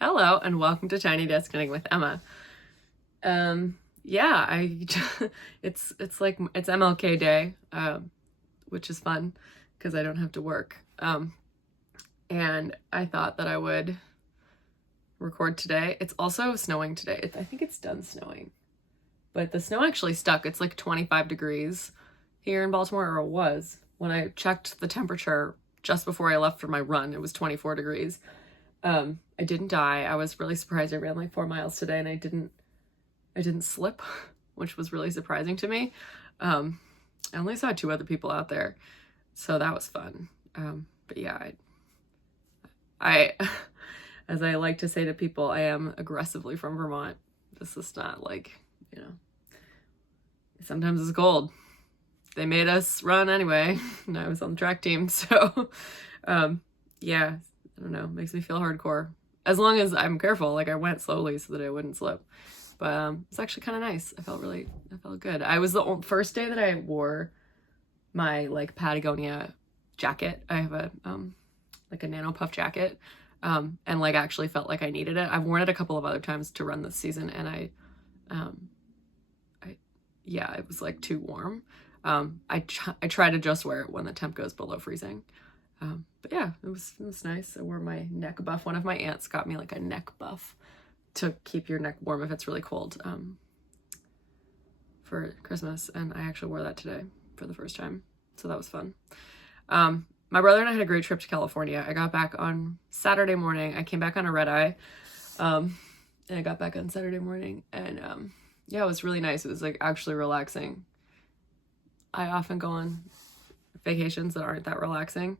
Hello and welcome to Tiny Desk Knitting with Emma. Yeah, it's like it's MLK Day, which is fun because I don't have to work. And I thought that I would record today. It's also snowing today. I think it's done snowing, but the snow actually stuck. It's like 25 degrees here in Baltimore, or it was. When I checked the temperature just before I left for my run, it was 24 degrees. I didn't die. I was really surprised. I ran like 4 miles today and I didn't slip, which was really surprising to me. I only saw 2 other people out there, so that was fun. But yeah, I as I like to say to people, I am aggressively from Vermont. This is not like, sometimes it's cold. They made us run anyway, and I was on the track team, so yeah, I don't know, makes me feel hardcore. As long as I'm careful, like I went slowly so that I wouldn't slip. But it's actually kind of nice. I felt good. I was the first day that I wore my like Patagonia jacket. I have a like a nano puff jacket, and like actually felt like I needed it. I've worn it a couple of other times to run this season, and yeah, it was like too warm. I try to just wear it when the temp goes below freezing. But yeah, it was nice. I wore my neck buff. One of my aunts got me like a neck buff to keep your neck warm if it's really cold, for Christmas. And I actually wore that today for the first time. So that was fun. My brother and I had a great trip to California. I got back on Saturday morning. I came back on a red eye. And I got back on Saturday morning, and yeah, it was really nice. It was like actually relaxing. I often go on vacations that aren't that relaxing.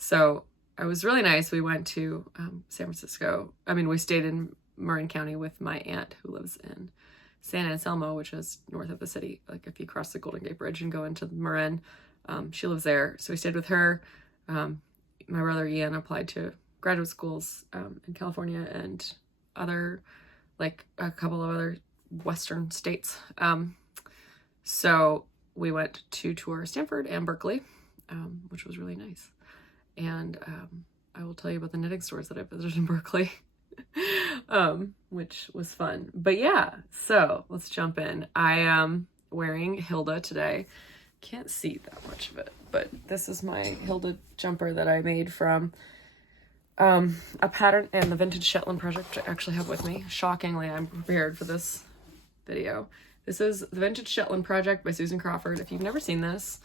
So it was really nice. We went to San Francisco. I mean, we stayed in Marin County with my aunt who lives in San Anselmo, which is north of the city. Like if you cross the Golden Gate Bridge and go into Marin, she lives there. So we stayed with her. My brother Ian applied to graduate schools in California and like a couple of other Western states. So we went to tour Stanford and Berkeley, which was really nice. And I will tell you about the knitting stores that I visited in Berkeley, which was fun. But yeah, so let's jump in. I am wearing Hilda today. Can't see that much of it, but this is my Hilda jumper that I made from a pattern and the Vintage Shetland project, which I actually have with me. Shockingly, I'm prepared for this video. This is the Vintage Shetland project by Susan Crawford. If you've never seen this,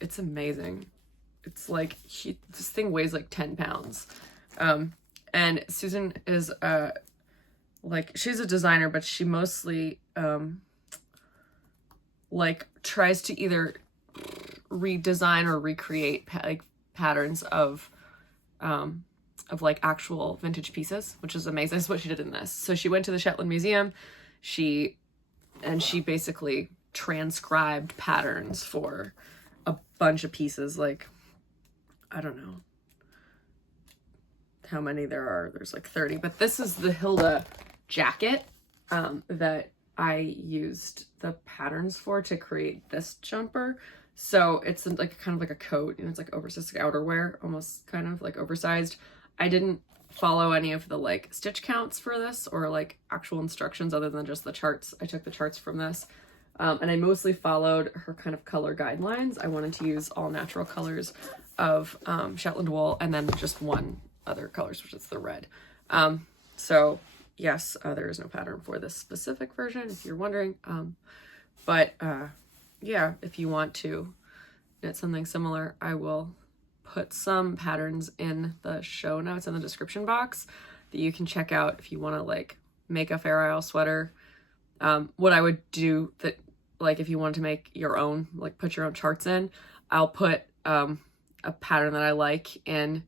it's amazing. It's like, this thing weighs like 10 pounds. And Susan is, like, she's a designer, but she mostly, like, tries to either redesign or recreate patterns of like actual vintage pieces, which is amazing. That's what she did in this. So she went to the Shetland Museum. She basically transcribed patterns for a bunch of pieces. Like, I don't know how many there are. There's like 30, but this is the Hilda Jacket that I used the patterns for to create this jumper. So it's like kind of like a coat, it's like oversized outerwear, almost kind of like oversized. I didn't follow any of the like stitch counts for this or like actual instructions other than just the charts. I took the charts from this. And I mostly followed her kind of color guidelines. I wanted to use all natural colors of Shetland wool and then just one other colors, which is the red. So yes, there is no pattern for this specific version, if you're wondering. But yeah, if you want to knit something similar, I will put some patterns in the show notes in the description box that you can check out if you want to like make a Fair Isle sweater. What I would do that, like if you wanted to make your own, like put your own charts in, I'll put a pattern that I like in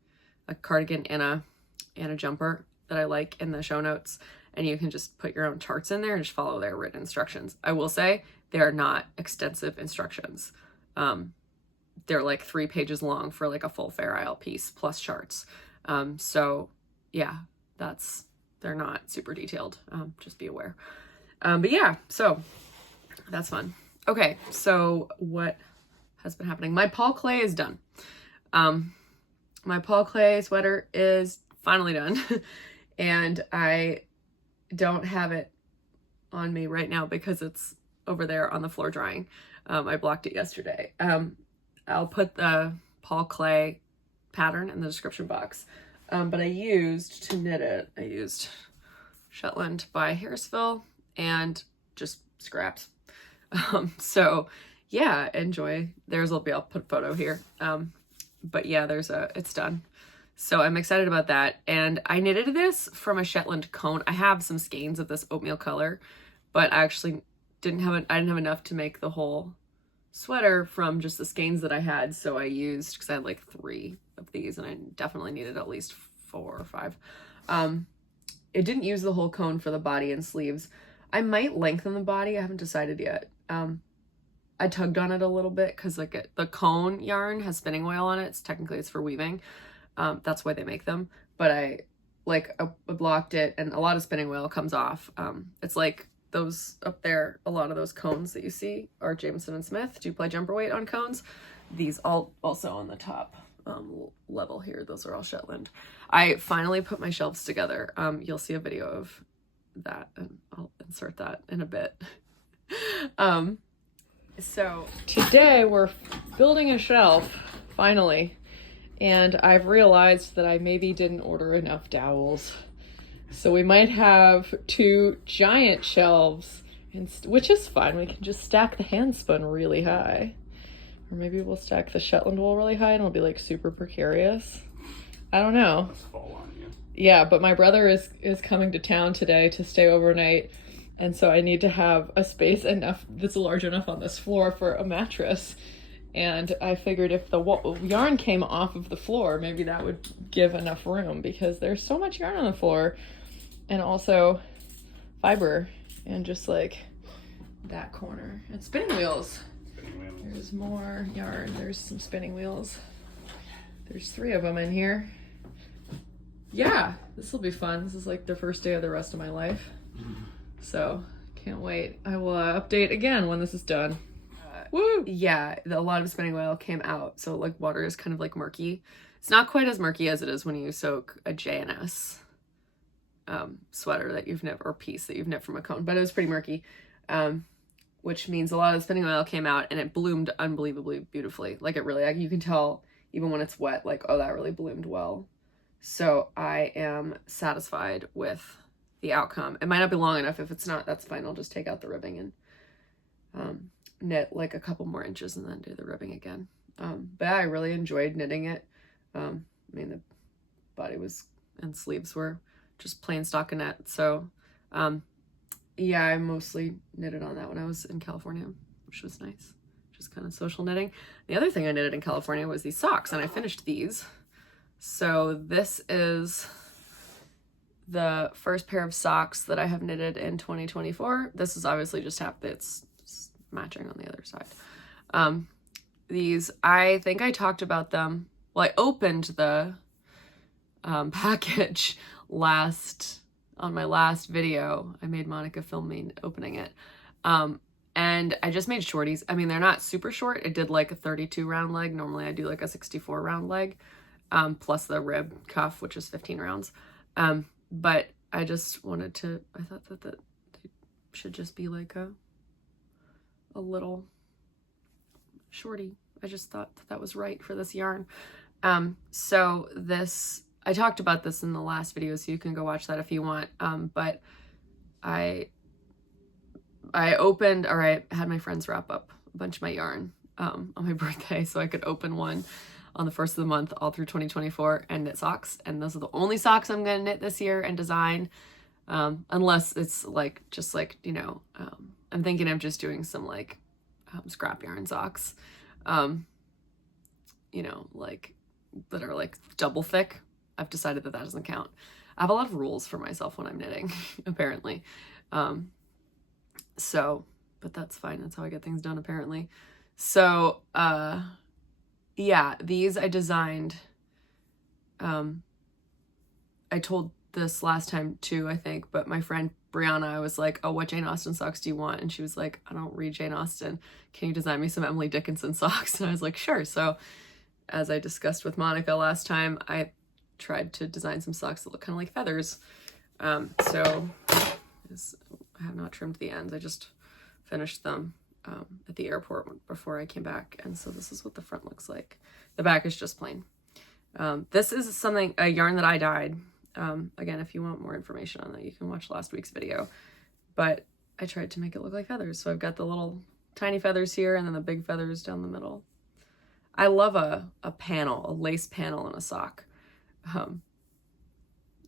a cardigan and a jumper that I like in the show notes, and you can just put your own charts in there and just follow their written instructions. I will say they are not extensive instructions. They're like 3 pages long for like a full Fair Isle piece plus charts. So yeah, they're not super detailed. Just be aware. But yeah, so that's fun. Okay, so what has been happening? My Paul Clay is done. My Paul Clay sweater is finally done. and I don't have it on me right now because it's over there on the floor drying. I blocked it yesterday. I'll put the Paul Clay pattern in the description box. But to knit it, I used Shetland by Harrisville and just scraps. So yeah, enjoy. I'll put a photo here. But yeah, it's done. So I'm excited about that. And I knitted this from a Shetland cone. I have some skeins of this oatmeal color, but I actually didn't have enough to make the whole sweater from just the skeins that I had. So I used, because I had like 3 of these and I definitely needed at least 4 or 5. It didn't use the whole cone for the body and sleeves. I might lengthen the body. I haven't decided yet. I tugged on it a little bit because like the cone yarn has spinning oil on it. It's for weaving. That's why they make them. But I blocked it, and a lot of spinning oil comes off. It's like those up there, a lot of those cones that you see are Jameson and Smith 2-ply jumper weight on cones. These also on the top level here, those are all Shetland. I finally put my shelves together. You'll see a video of that, and I'll insert that in a bit. So today we're building a shelf, finally, and I've realized that I maybe didn't order enough dowels. So we might have 2 giant shelves, which is fine. We can just stack the handspun really high. Or maybe we'll stack the Shetland wool really high and it'll be like super precarious. I don't know. Let's fall on you. Yeah, but my brother is coming to town today to stay overnight. And so I need to have a space that's large enough on this floor for a mattress. And I figured if the yarn came off of the floor, maybe that would give enough room, because there's so much yarn on the floor, and also fiber, and just like that corner. And spinning wheels. There's more yarn. There's some spinning wheels. There's 3 of them in here. Yeah, this will be fun. This is like the first day of the rest of my life. So can't wait. I will update again when this is done. Woo! Yeah, a lot of spinning oil came out, so like water is kind of like murky. It's not quite as murky as it is when you soak a J&S sweater that you've knit, or piece that you've knit from a cone, but it was pretty murky, which means a lot of the spinning oil came out and it bloomed unbelievably beautifully. Like it really, you can tell even when it's wet, like, oh, that really bloomed well. So I am satisfied with the outcome. It might not be long enough. If it's not, that's fine. I'll just take out the ribbing and knit like a couple more inches and then do the ribbing again. But I really enjoyed knitting it. I mean, the body and sleeves were just plain stockinette. So yeah, I mostly knitted on that when I was in California, which was nice. Just kind of social knitting. The other thing I knitted in California was these socks, and I finished these. So this is the first pair of socks that I have knitted in 2024. This is obviously just it's matching on the other side. These, I think I talked about them. Well, I opened the package on my last video. I made Monica film me opening it. And I just made shorties. I mean, they're not super short. It did like a 32 round leg. Normally I do like a 64 round leg, plus the rib cuff, which is 15 rounds. But I just wanted to, I thought that they should just be like a little shorty. I just thought that was right for this yarn. So this, I talked about this in the last video, so you can go watch that if you want. But I opened, or I had my friends wrap up a bunch of my yarn on my birthday, so I could open one on the 1st of the month all through 2024 and knit socks. And those are the only socks I'm gonna knit this year and design, unless it's like, just like, you know, I'm thinking of just doing some like scrap yarn socks, you know, like that are like double thick. I've decided that doesn't count. I have a lot of rules for myself when I'm knitting, apparently. So, but that's fine. That's how I get things done, apparently. So, yeah, these I designed. I told this last time too, I think, but my friend Brianna, I was like, oh, what Jane Austen socks do you want? And she was like, I don't read Jane Austen. Can you design me some Emily Dickinson socks? And I was like, sure. So as I discussed with Monica last time, I tried to design some socks that look kind of like feathers. So I have not trimmed the ends. I just finished them at the airport before I came back. And so this is what the front looks like. The back is just plain. This is a yarn that I dyed. Again, if you want more information on that, you can watch last week's video. But I tried to make it look like feathers. So I've got the little tiny feathers here and then the big feathers down the middle. I love a panel, a lace panel in a sock. And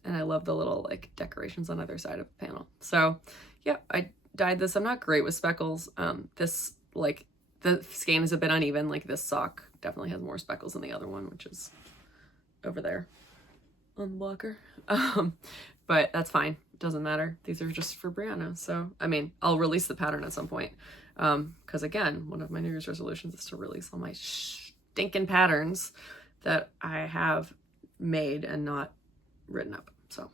I love the little like decorations on either side of the panel. So yeah, I dyed this. I'm not great with speckles. This, like, the skein is a bit uneven. Like, this sock definitely has more speckles than the other one, which is over there on the blocker. But that's fine. It doesn't matter. These are just for Brianna. So, I mean, I'll release the pattern at some point. Because again, one of my New Year's resolutions is to release all my stinking patterns that I have made and not written up. So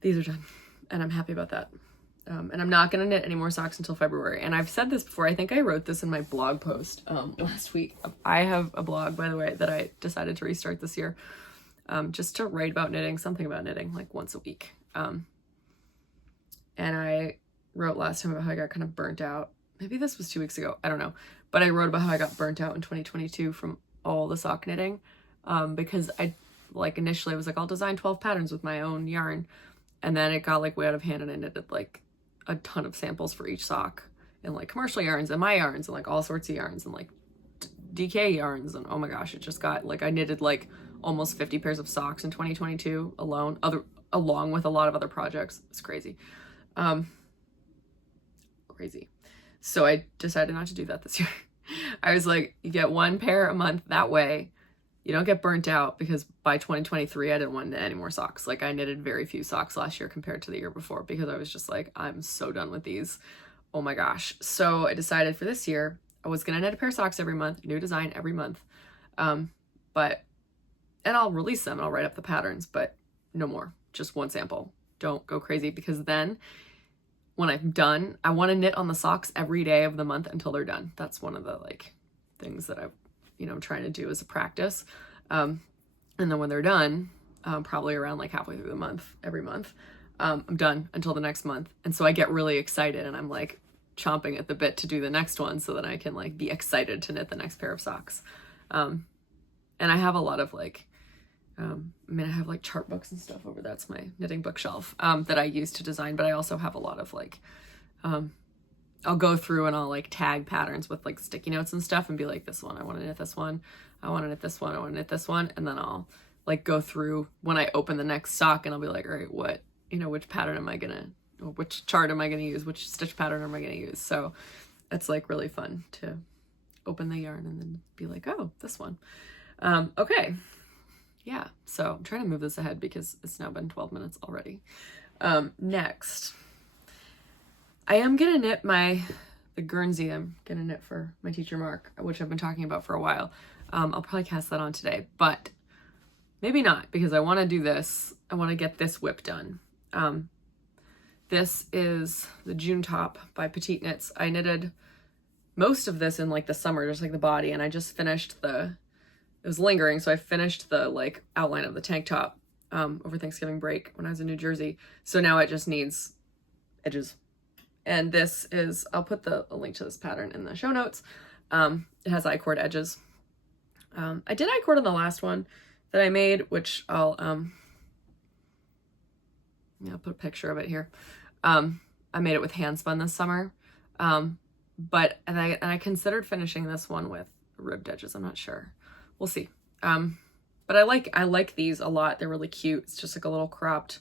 these are done and I'm happy about that. And I'm not going to knit any more socks until February. And I've said this before. I think I wrote this in my blog post last week. I have a blog, by the way, that I decided to restart this year, just to write about knitting, something about knitting, like once a week. And I wrote last time about how I got kind of burnt out. Maybe this was 2 weeks ago. I don't know. But I wrote about how I got burnt out in 2022 from all the sock knitting, because initially I was like, I'll design 12 patterns with my own yarn. And then it got like way out of hand and I knitted like a ton of samples for each sock and like commercial yarns and my yarns and like all sorts of yarns and like DK yarns. And oh my gosh, it just got like, I knitted like almost 50 pairs of socks in 2022 alone, along with a lot of other projects. It's crazy. Crazy. So I decided not to do that this year. I was like, you get one pair a month, that way you don't get burnt out, because by 2023 I didn't want to knit any more socks. Like, I knitted very few socks last year compared to the year before, because I was just like, I'm so done with these. Oh my gosh. So I decided for this year I was gonna knit a pair of socks every month, new design every month. And I'll release them and I'll write up the patterns, but no more, just one sample. Don't go crazy, because then when I'm done, I want to knit on the socks every day of the month until they're done. That's one of the like things that I'm trying to do as a practice. And then when they're done, probably around like halfway through the month, every month, I'm done until the next month. And so I get really excited and I'm like chomping at the bit to do the next one so that I can like be excited to knit the next pair of socks. And I have a lot of like, I have like chart books and stuff over, that's my knitting bookshelf, that I use to design, but I also have a lot of like, I'll go through and I'll like tag patterns with like sticky notes and stuff and be like, this one, I want to knit this one. I want to knit this one. I want to knit this one. And then I'll like go through when I open the next sock and I'll be like, all right, what, which pattern am I going to, or which chart am I going to use? Which stitch pattern am I going to use? So it's like really fun to open the yarn and then be like, oh, this one. Okay. Yeah. So I'm trying to move this ahead because it's now been 12 minutes already. Next, I am going to knit the Guernsey I'm going to knit for my teacher Mark, which I've been talking about for a while. I'll probably cast that on today, but maybe not, because I want to do this. I want to get this whip done. This is the June top by Petite Knits. I knitted most of this in like the summer, just like the body, and I just finished it was lingering, so I finished the like outline of the tank top over Thanksgiving break when I was in New Jersey. So now it just needs edges. And this is, I'll put a link to this pattern in the show notes. It has I-cord edges. I did I-cord on the last one that I made, which I'll put a picture of it here. I made it with hand spun this summer. But I considered finishing this one with ribbed edges. I'm not sure. We'll see. But I like these a lot. They're really cute. It's just like a little cropped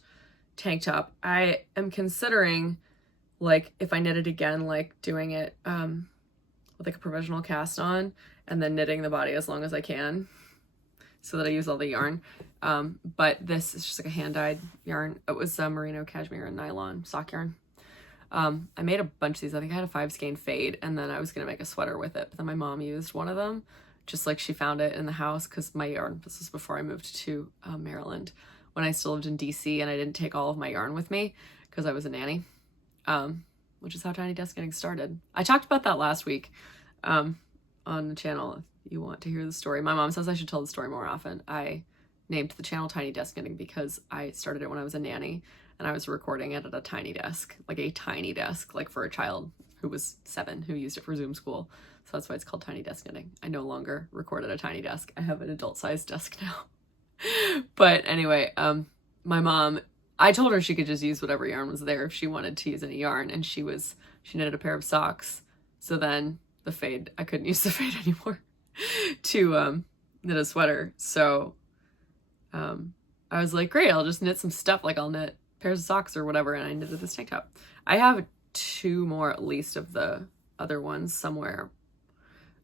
tank top. I am considering, like, if I knit it again, like doing it with like a provisional cast on and then knitting the body as long as I can so that I use all the yarn. But this is just like a hand-dyed yarn. It was merino, cashmere, and nylon sock yarn. I made a bunch of these. I think I had a 5 skein fade, and then I was gonna make a sweater with it, but then my mom used one of them, just like she found it in the house, because my yarn, this was before I moved to Maryland, when I still lived in DC, and I didn't take all of my yarn with me because I was a nanny, which is how Tiny Desk Knitting started. I talked about that last week on the channel if you want to hear the story. My mom says I should tell the story more often. I named the channel Tiny Desk Knitting because I started it when I was a nanny and I was recording it at a tiny desk, like a tiny desk, like for a child who was 7 who used it for Zoom school. So that's why it's called Tiny Desk Knitting. I no longer record at a tiny desk. I have an adult-sized desk now. But anyway, my mom, I told her she could just use whatever yarn was there if she wanted to use any yarn, and she knitted a pair of socks. So then the fade, I couldn't use the fade anymore to knit a sweater. So I was like, great, I'll just knit some stuff, like I'll knit pairs of socks or whatever, and I knitted this tank top. I have 2 more at least of the other ones somewhere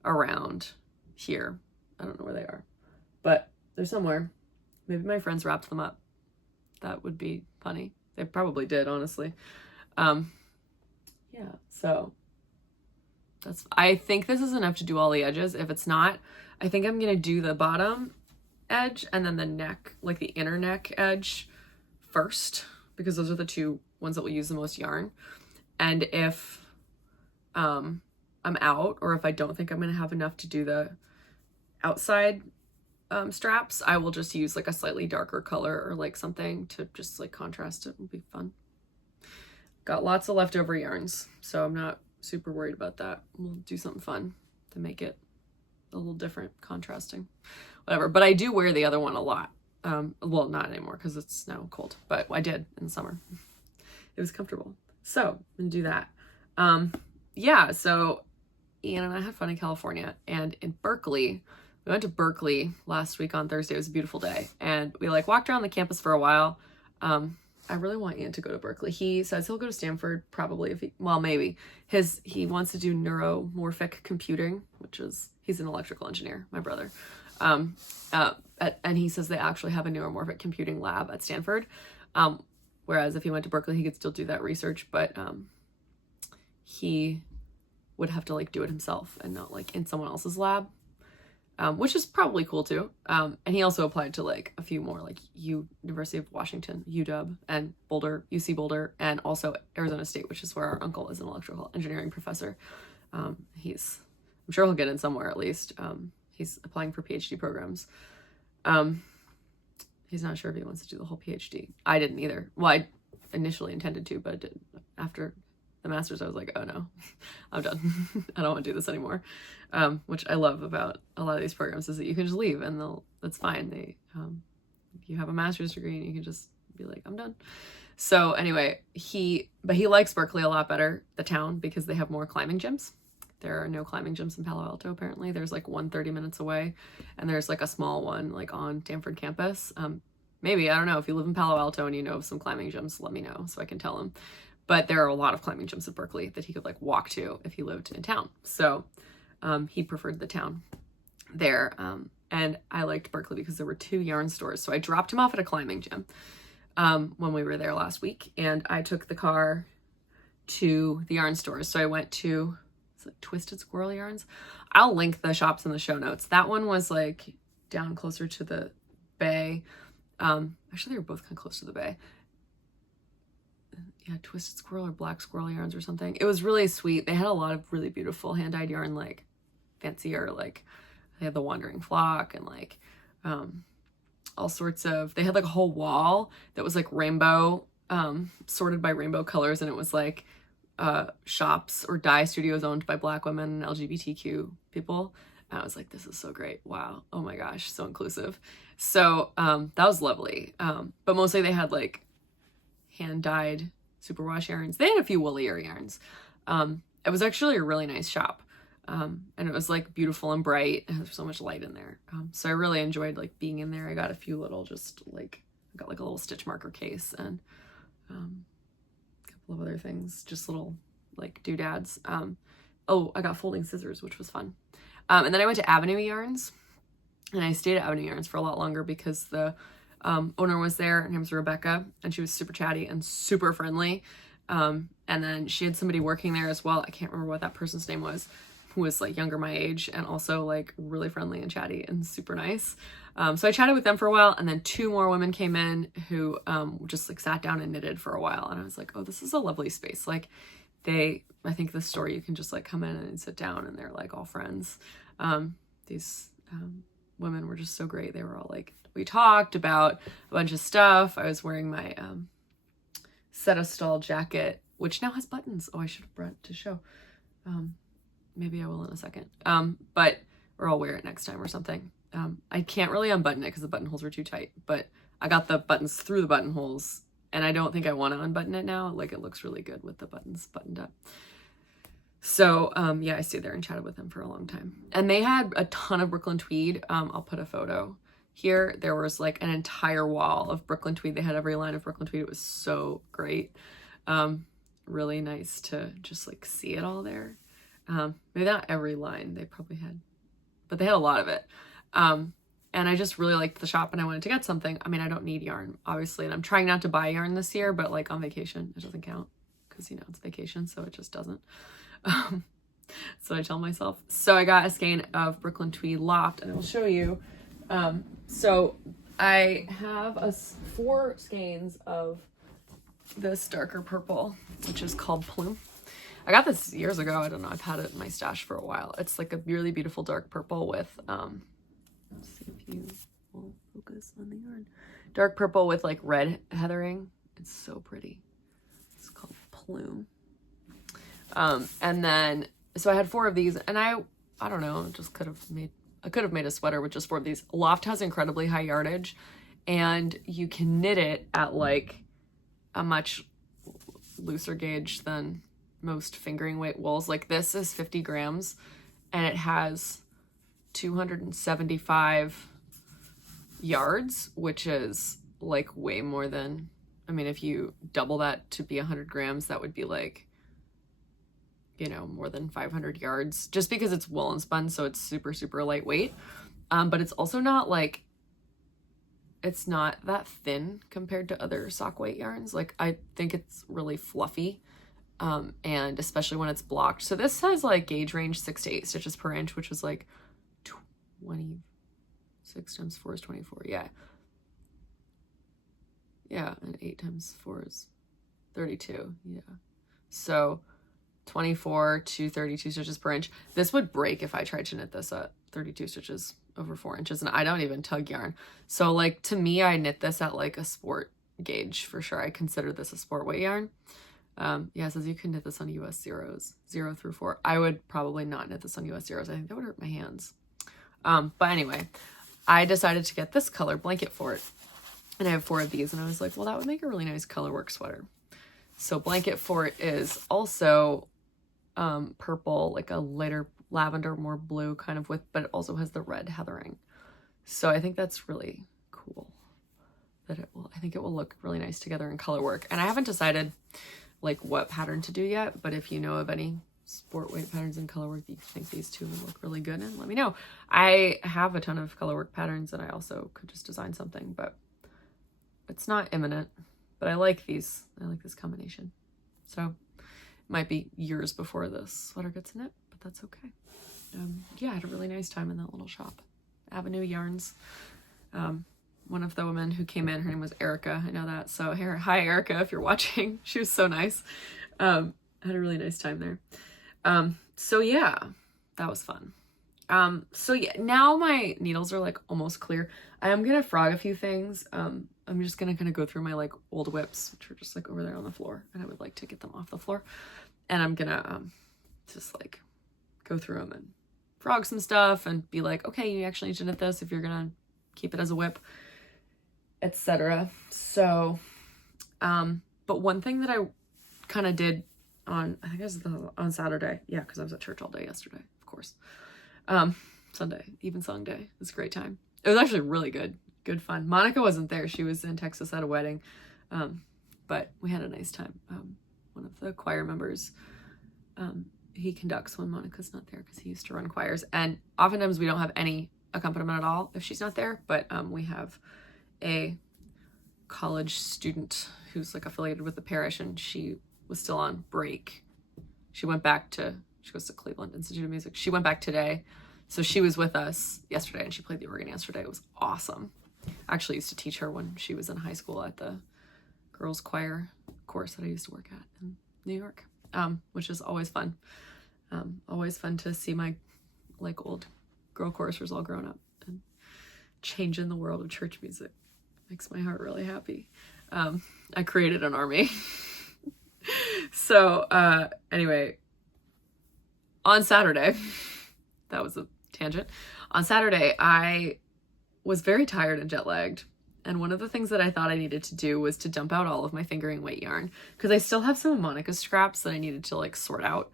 around here. I don't know where they are, but they're somewhere. Maybe my friends wrapped them up. That would be funny. They probably did, honestly. Yeah, so I think this is enough to do all the edges. If it's not, I think I'm gonna do the bottom edge and then the neck, like the inner neck edge first, because those are the 2 ones that will use the most yarn. And if I'm out, or if I don't think I'm gonna have enough to do the outside straps, I will just use like a slightly darker color or like something to just like contrast it. It'll be fun. Got lots of leftover yarns, so I'm not super worried about that. We'll do something fun to make it a little different, contrasting, whatever. But I do wear the other one a lot. Well, not anymore because it's now cold, but I did in the summer. It was comfortable. So I'm gonna do that. Yeah, so Ian and I had fun in California, and in Berkeley, we went to Berkeley last week on Thursday. It was a beautiful day, and we like walked around the campus for a while. I really want Ian to go to Berkeley. He says he'll go to Stanford probably maybe. He wants to do neuromorphic computing, which is, he's an electrical engineer, my brother. And he says they actually have a neuromorphic computing lab at Stanford. Whereas if he went to Berkeley, he could still do that research, but he would have to like do it himself and not like in someone else's lab. Which is probably cool too. And he also applied to like a few more, like University of Washington, UW, and Boulder, UC Boulder, and also Arizona State, which is where our uncle is an electrical engineering professor. I'm sure he'll get in somewhere at least. He's applying for PhD programs. He's not sure if he wants to do the whole PhD. I didn't either. Well, I initially intended to, but after the master's, I was like, oh no, I'm done. I don't want to do this anymore. Which I love about a lot of these programs is that you can just leave and that's fine. You have a master's degree and you can just be like, I'm done. So anyway, he likes Berkeley a lot better, the town, because they have more climbing gyms. There are no climbing gyms in Palo Alto, apparently. There's like one 30 minutes away, and there's like a small one like on Stanford campus. Maybe, I don't know, if you live in Palo Alto and you know of some climbing gyms, let me know so I can tell him. But there are a lot of climbing gyms at Berkeley that he could like walk to if he lived in town. So he preferred the town there. And I liked Berkeley because there were 2 yarn stores. So I dropped him off at a climbing gym when we were there last week. And I took the car to the yarn stores. So I went to Twisted Squirrel Yarns. I'll link the shops in the show notes. That one was like down closer to the bay. Actually, they were both kind of close to the bay. Yeah, Twisted Squirrel or Black Squirrel Yarns or something. It was really sweet. They had a lot of really beautiful hand-dyed yarn, like fancier, like they had the Wandering Flock and like all sorts of, they had like a whole wall that was like rainbow, sorted by rainbow colors, and it was like shops or dye studios owned by Black women and LGBTQ people. And I was like, this is so great. Wow. Oh my gosh, so inclusive. So that was lovely. But mostly they had like hand-dyed superwash yarns. They had a few woollier yarns. It was actually a really nice shop. And it was like beautiful and bright, and there's so much light in there. So I really enjoyed like being in there. I got a few little I got like a little stitch marker case and a couple of other things, just little like doodads. Oh, I got folding scissors, which was fun. And then I went to Avenue Yarns, and I stayed at Avenue Yarns for a lot longer because the owner was there. Her name was Rebecca, and she was super chatty and super friendly. And then she had somebody working there as well. I can't remember what that person's name was, who was like younger my age and also like really friendly and chatty and super nice. So I chatted with them for a while, and then 2 more women came in who just like sat down and knitted for a while. And I was like, oh, this is a lovely space. Like I think the store, you can just like come in and sit down and they're like all friends. These women were just so great. They were all like, we talked about a bunch of stuff. I was wearing my Slo jacket, which now has buttons. Oh, I should have brought to show. Maybe I will in a second. Or I'll wear it next time or something. I can't really unbutton it because the buttonholes were too tight, but I got the buttons through the buttonholes, and I don't think I want to unbutton it now. Like, it looks really good with the buttons buttoned up. So, yeah, I stayed there and chatted with them for a long time. And they had a ton of Brooklyn tweed. I'll put a photo here. There was like an entire wall of Brooklyn tweed. They had every line of Brooklyn tweed. It was so great. Really nice to just like see it all there. Maybe not every line they probably had, but they had a lot of it. And I just really liked the shop and I wanted to get something. I mean, I don't need yarn, obviously, and I'm trying not to buy yarn this year, but like on vacation, it doesn't count because, you know, it's vacation, so it just doesn't. So I tell myself. So I got a skein of Brooklyn Tweed Loft, and I'll show you. So I have 4 skeins of this darker purple, which is called Plume. I got this years ago. I don't know. I've had it in my stash for a while. It's like a really beautiful dark purple with, let's see if you will focus on the yarn. Dark purple with like red heathering. It's so pretty. It's called Plume. And then, so I had 4 of these, and I don't know, just I could have made a sweater with just 4 of these. Loft has incredibly high yardage, and you can knit it at like a much looser gauge than most fingering weight wools. Like, this is 50 grams and it has 275 yards, which is like way more than, I mean, if you double that to be 100 grams, that would be like, you know, more than 500 yards, just because it's woolen spun, so it's super, super lightweight. But it's also not like, it's not that thin compared to other sock weight yarns. Like, I think it's really fluffy, and especially when it's blocked. So this has like gauge range 6 to 8 stitches per inch, which was like 26 times 4 is 24. Yeah, and 8 times 4 is 32. Yeah, so 24 to 32 stitches per inch. This would break if I tried to knit this at 32 stitches over 4 inches, and I don't even tug yarn. So like, to me, I knit this at like a sport gauge for sure. I consider this a sport weight yarn. Yeah, it says you can knit this on US zeros, 0 through 4. I would probably not knit this on US zeros. I think that would hurt my hands. But anyway, I decided to get this color blanket for it, and I have 4 of these, and I was like, well, that would make a really nice color work sweater. So blanket for it is also purple, like a lighter lavender, more blue kind of with, but it also has the red heathering. So I think that's really cool that I think it will look really nice together in color work. And I haven't decided like what pattern to do yet, but if you know of any sport weight patterns in color work that you think these 2 would look really good in, let me know. I have a ton of color work patterns, and I also could just design something, but it's not imminent. But I like these. I like this combination. So it might be years before this sweater gets knit, but that's okay. Yeah, I had a really nice time in that little shop. Avenue Yarns. One of the women who came in, her name was Erica. I know that. So here, hi Erica, if you're watching. She was so nice. I had a really nice time there. So yeah, that was fun. So yeah, now my needles are like almost clear. I am gonna frog a few things. I'm just gonna kind of go through my like old whips, which are just like over there on the floor, and I would like to get them off the floor. And I'm gonna just like go through them and frog some stuff and be like, okay, you actually need to knit this if you're gonna keep it as a whip, etc. So, but one thing that I kind of did on, I think it was on Saturday, yeah, because I was at church all day yesterday, of course. Sunday, even song day. It was a great time. It was actually really good fun. Monica wasn't there. She was in Texas at a wedding. But we had a nice time. One of the choir members, he conducts when Monica's not there because he used to run choirs. And oftentimes we don't have any accompaniment at all if she's not there. But we have a college student who's like affiliated with the parish, and she was still on break. She goes to Cleveland Institute of Music. She went back today. So she was with us yesterday, and she played the organ yesterday. It was awesome. I actually used to teach her when she was in high school at the girls choir course that I used to work at in New York, which is always fun. Always fun to see my like old girl choristers all grown up. And change in the world of church music. Makes my heart really happy. I created an army. So anyway, on Saturday, that was a tangent. On Saturday, I was very tired and jet lagged. And one of the things that I thought I needed to do was to dump out all of my fingering weight yarn, because I still have some of Monica's scraps that I needed to like sort out.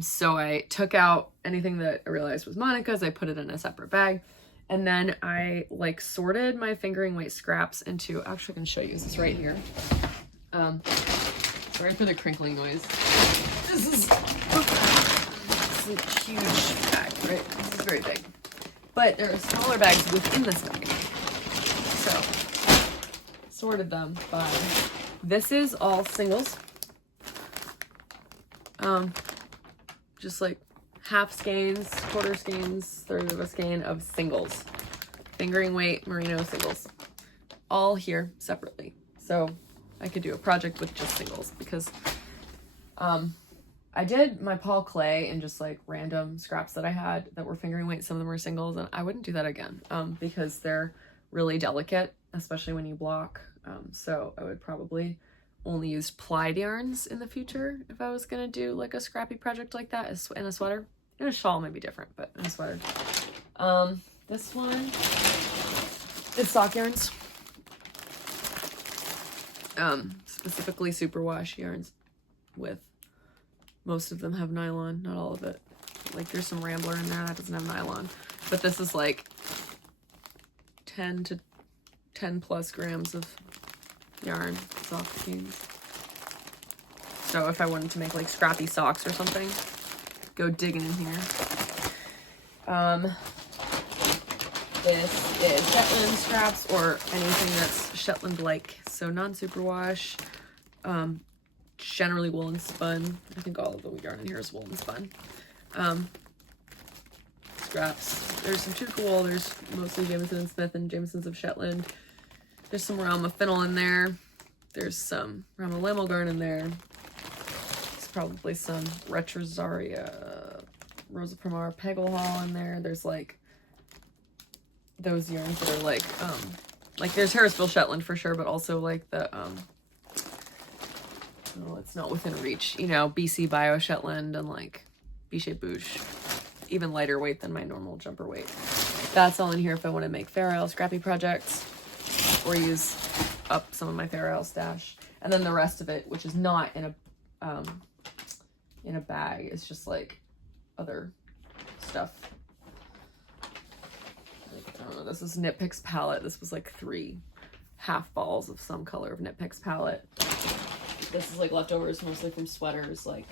So I took out anything that I realized was Monica's, I put it in a separate bag, and then I like sorted my fingering weight scraps into, actually I can show you this right here. Sorry for the crinkling noise. This is a huge bag, right? This is very big. But there are smaller bags within this bag. So, sorted them by, this is all singles. Just like half skeins, quarter skeins, third of a skein of singles. Fingering weight, merino singles. All here separately. So I could do a project with just singles, because I did my Paul Clay and just like random scraps that I had that were fingering weight. Some of them were singles, and I wouldn't do that again because they're really delicate, especially when you block. So I would probably only use plied yarns in the future if I was gonna do like a scrappy project like that in a sweater. In a shawl may be different, but in a sweater. This one is sock yarns. Specifically superwash yarns with, most of them have nylon, not all of it. Like there's some Rambler in there that doesn't have nylon, but this is like 10 to 10 plus grams of yarn sock skeins. So if I wanted to make like scrappy socks or something, go digging in here. This is Shetland scraps, or anything that's Shetland-like, so non-superwash, generally woolen spun. I think all of the yarn in here is woolen spun. Scraps. There's some Tuca wool. There's mostly Jameson and Smith and Jameson's of Shetland. There's some Rama Fennel in there. There's some Rama Lamelgarn in there. There's probably some Retrosaria Rosa Primar Pegalhall in there. There's like those yarns that are like there's Harrisville Shetland for sure, but also like the oh, it's not within reach, you know, BC Bio Shetland and like Bichet Bouche, even lighter weight than my normal jumper weight. That's all in here if I want to make Fair Isle scrappy projects or use up some of my Fair Isle stash. And then the rest of it, which is not in a bag, is just like other stuff. Like, I don't know, this is Knit Picks palette. This was like 3 half balls of some color of Knit Picks palette. This is like leftovers mostly from sweaters, like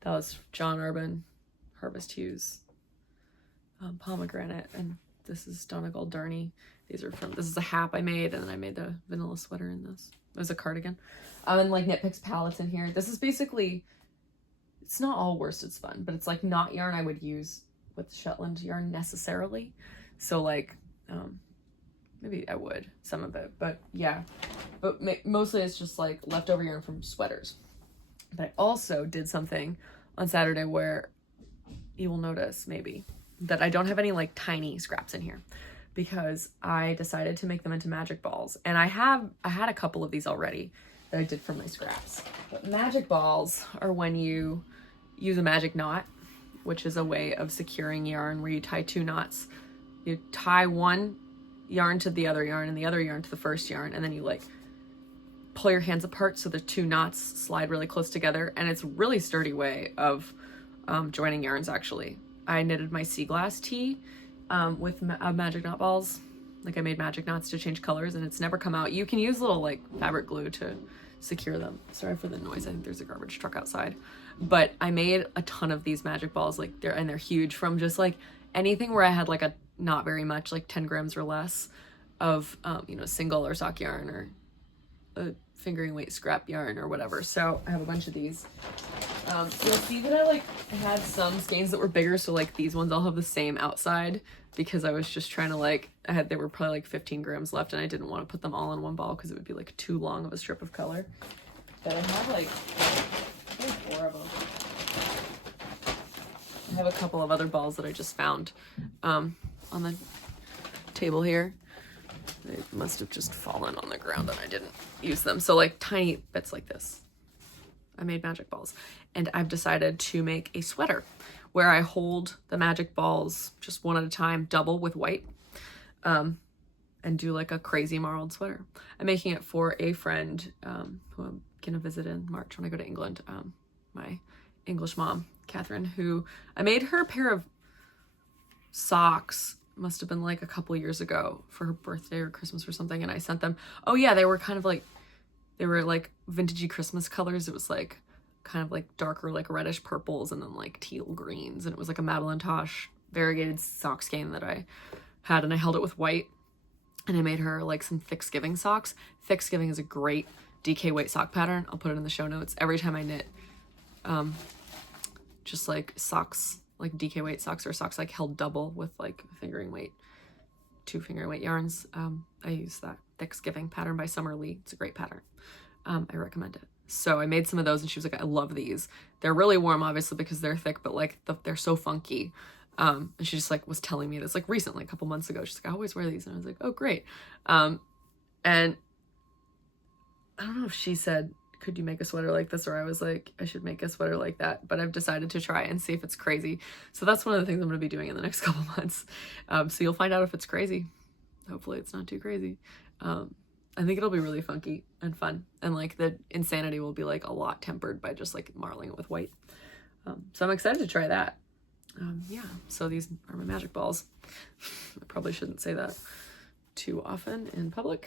that was John Urban Harvest Hues pomegranate, and this is Donegal Darney. These are from, this is a hap I made, and then I made the vanilla sweater in this. It was a cardigan. And like Knit Picks palettes in here. This is basically, it's not all worsted spun, but it's like not yarn I would use with Shetland yarn necessarily. So like, maybe I would, some of it, but yeah. But mostly it's just like leftover yarn from sweaters. But I also did something on Saturday where you will notice maybe that I don't have any like tiny scraps in here, because I decided to make them into magic balls. And I had a couple of these already that I did from my scraps. But magic balls are when you use a magic knot, which is a way of securing yarn where you tie 2 knots. You tie one yarn to the other yarn and the other yarn to the first yarn, and then you like pull your hands apart so the 2 knots slide really close together, and it's a really sturdy way of joining yarns. Actually, I knitted my sea glass tee with magic knot balls. Like I made magic knots to change colors, and it's never come out. You can use little like fabric glue to secure them. Sorry for the noise, I think there's a garbage truck outside. But I made a ton of these magic balls, like they're huge, from just like anything where I had like a not very much, like 10 grams or less of you know, single or sock yarn or a fingering weight scrap yarn or whatever. So I have a bunch of these. You'll see that I had some skeins that were bigger, so like these ones all have the same outside, because I was just trying to like, they were probably like 15 grams left, and I didn't want to put them all in one ball because it would be like too long of a strip of color. But I have like 4 of them. I have a couple of other balls that I just found on the table here. They must have just fallen on the ground and I didn't use them. So like tiny bits like this. I made magic balls, and I've decided to make a sweater where I hold the magic balls just one at a time, double with white, and do like a crazy marled sweater. I'm making it for a friend who I'm gonna visit in March when I go to England. My English mom, Catherine, who I made her a pair of socks, must have been like a couple years ago for her birthday or Christmas or something, and I sent them. Oh yeah, they were kind of like, they were like vintagey Christmas colors. It was like kind of like darker, like reddish purples and then like teal greens. And it was like a Madeline Tosh variegated sock skein that I had, and I held it with white. And I made her like some Thanksgiving socks. Thanksgiving is a great DK weight sock pattern. I'll put it in the show notes. Every time I knit just like socks, like DK weight socks or socks like held double with like fingering weight, 2 fingering weight yarns, I use that Thanksgiving pattern by Summer Lee. It's a great pattern. I recommend it. So I made some of those and she was like, I love these. They're really warm, obviously, because they're thick, but like they're so funky. And she just like was telling me this like recently, a couple months ago. She's like, I always wear these. And I was like, oh, great. And I don't know if she said, could you make a sweater like this? Or I was like, I should make a sweater like that. But I've decided to try and see if it's crazy. So that's one of the things I'm going to be doing in the next couple months. So you'll find out if it's crazy. Hopefully it's not too crazy. I think it'll be really funky and fun. And like the insanity will be like a lot tempered by just like marling it with white. So I'm excited to try that. Yeah, so these are my magic balls. I probably shouldn't say that too often in public.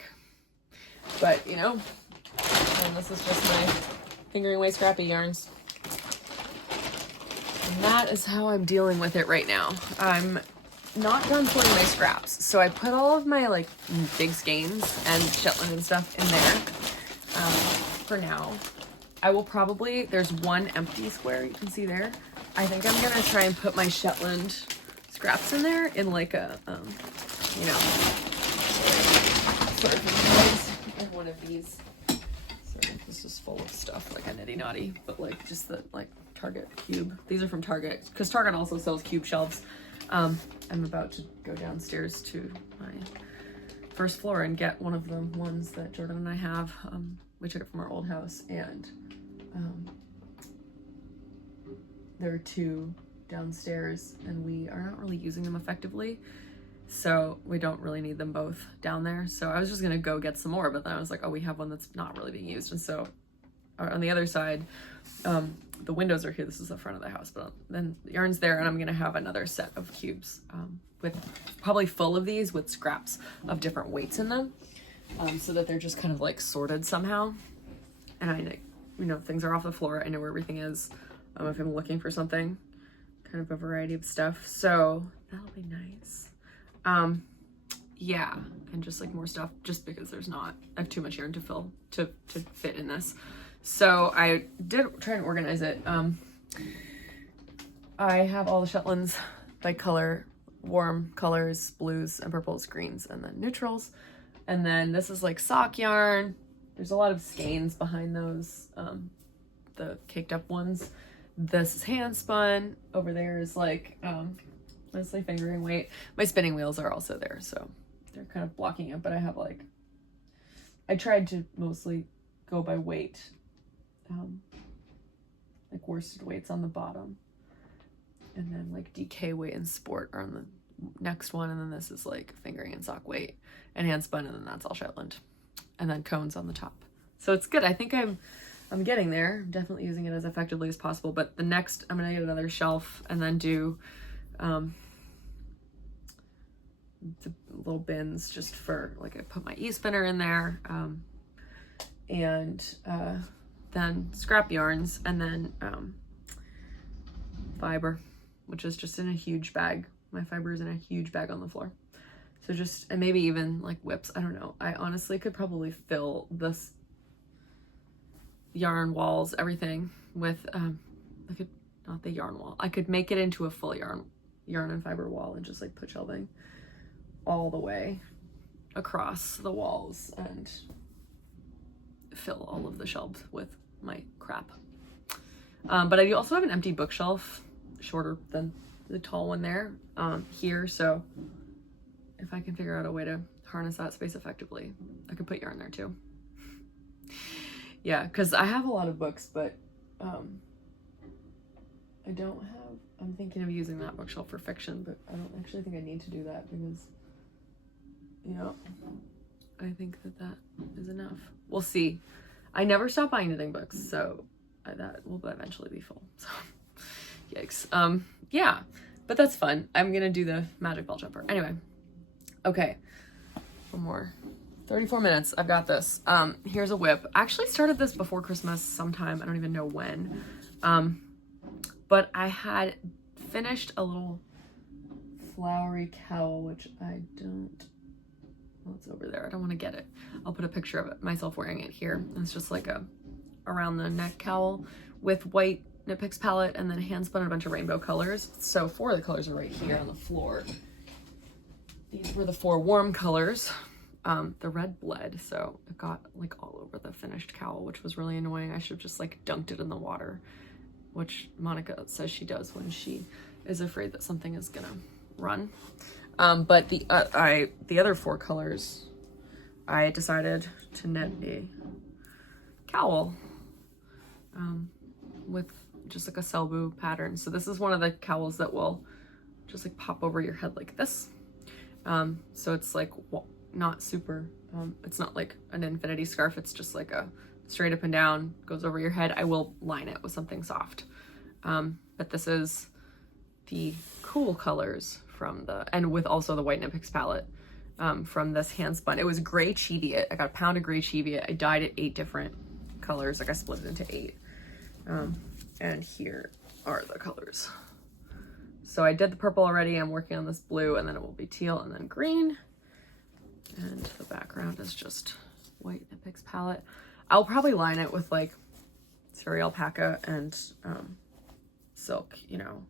But, you know, and this is just my fingering weight scrappy yarns. And that is how I'm dealing with it right now. I'm not done pulling my scraps. So I put all of my like big skeins and Shetland and stuff in there for now. I will probably, there's one empty square you can see there. I think I'm gonna try and put my Shetland scraps in there in like a, you know, sort of in one of these. Sorry, this is full of stuff, like a nitty naughty, but like just the like Target cube. These are from Target, because Target also sells cube shelves. I'm about to go downstairs to my first floor and get one of the ones that Jordan and I have. We took it from our old house, and there are 2 downstairs and we are not really using them effectively, so we don't really need them both down there. So I was just gonna go get some more, but then I was like, oh, we have one that's not really being used. And so on the other side, the windows are here. This is the front of the house, but then the yarn's there, and I'm gonna have another set of cubes with probably full of these with scraps of different weights in them, so that they're just kind of like sorted somehow. And I, you know, things are off the floor. I know where everything is. If I'm looking for something, kind of a variety of stuff. So that'll be nice. Yeah, and just like more stuff, just because there's not, I have too much yarn to fill to fit in this. So I did try and organize it. I have all the Shetlands by color, warm colors, blues and purples, greens, and then neutrals. And then this is like sock yarn. There's a lot of skeins behind those, the caked up ones. This is hand spun. Over there is like mostly fingering weight. My spinning wheels are also there, so they're kind of blocking it, but I have like, I tried to mostly go by weight, like worsted weights on the bottom, and then like DK weight and sport are on the next one, and then this is like fingering and sock weight and hand spun, and then that's all Shetland, and then cones on the top. So it's good. I think I'm getting there. I'm definitely using it as effectively as possible. But the next, I'm gonna get another shelf and then do the little bins just for like, I put my e-spinner in there, and then scrap yarns, and then fiber, which is just in a huge bag. My fiber is in a huge bag on the floor. So just, and maybe even like whips. I don't know. I honestly could probably fill this yarn walls, everything with, I could, not the yarn wall. I could make it into a full yarn and fiber wall and just like put shelving all the way across the walls and fill all of the shelves with my crap. But I also have an empty bookshelf, shorter than the tall one there, here. So if I can figure out a way to harness that space effectively, I could put yarn there too. Yeah, because I have a lot of books, but I don't have, I'm thinking of using that bookshelf for fiction, but I don't actually think I need to do that because, you know, I think that that is enough. We'll see. I never stop buying knitting books, so that will eventually be full. So, yikes. Yeah, but that's fun. I'm gonna do the magic ball jumper. Anyway, okay, one more. 34 minutes, I've got this. Here's a whip. I actually started this before Christmas sometime, I don't even know when. But I had finished a little flowery cowl, which I don't, well, it's over there. I don't want to get it. I'll put a picture of it, myself wearing it here. It's just like a around the neck cowl with white Knit Picks palette and then hand spun a bunch of rainbow colors. So 4 of the colors are right here on the floor. These were the 4 warm colors. The red bled, so it got like all over the finished cowl, which was really annoying. I should have just like dunked it in the water, which Monica says she does when she is afraid that something is gonna run. But the other 4 colors, I decided to knit a cowl with just like a Slo pattern. So this is one of the cowls that will just like pop over your head like this. So it's like not super, it's not like an infinity scarf, it's just like a straight up and down, goes over your head. I will line it with something soft. But this is the cool colors from the, and with also the white Knit Picks palette, from this hand spun. It was gray cheviot. I got a pound of gray cheviot. I dyed it 8 different colors. Like I split it into 8. And here are the colors. So I did the purple already. I'm working on this blue, and then it will be teal and then green. And the background is just white Knit Picks palette. I'll probably line it with like Suri alpaca and silk, you know,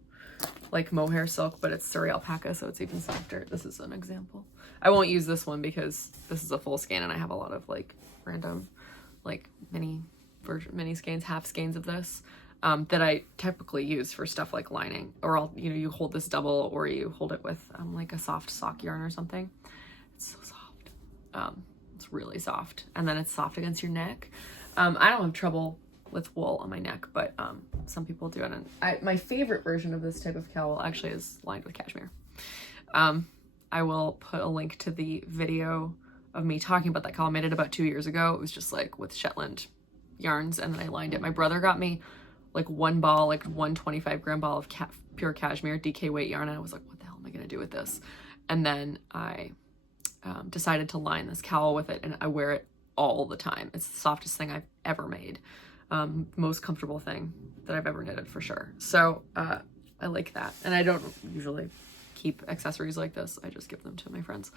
like mohair silk, but it's Suri alpaca, so it's even softer. This is an example. I won't use this one because this is a full skein and I have a lot of like random like mini skeins, half skeins of this that I typically use for stuff like lining, or I'll, you know, you hold this double or you hold it with like a soft sock yarn or something. It's so soft. It's really soft, and then it's soft against your neck. I don't have trouble with wool on my neck, but some people do it. And my favorite version of this type of cowl actually is lined with cashmere. I will put a link to the video of me talking about that cowl. I made it about 2 years ago. It was just like with Shetland yarns, and then I lined it. My brother got me like one ball, like 125-gram ball of pure cashmere DK weight yarn, and I was like, what the hell am I gonna do with this? And then I decided to line this cowl with it, and I wear it all the time. It's the softest thing I've ever made. Most comfortable thing that I've ever knitted for sure. So I like that. And I don't usually keep accessories like this. I just give them to my friends.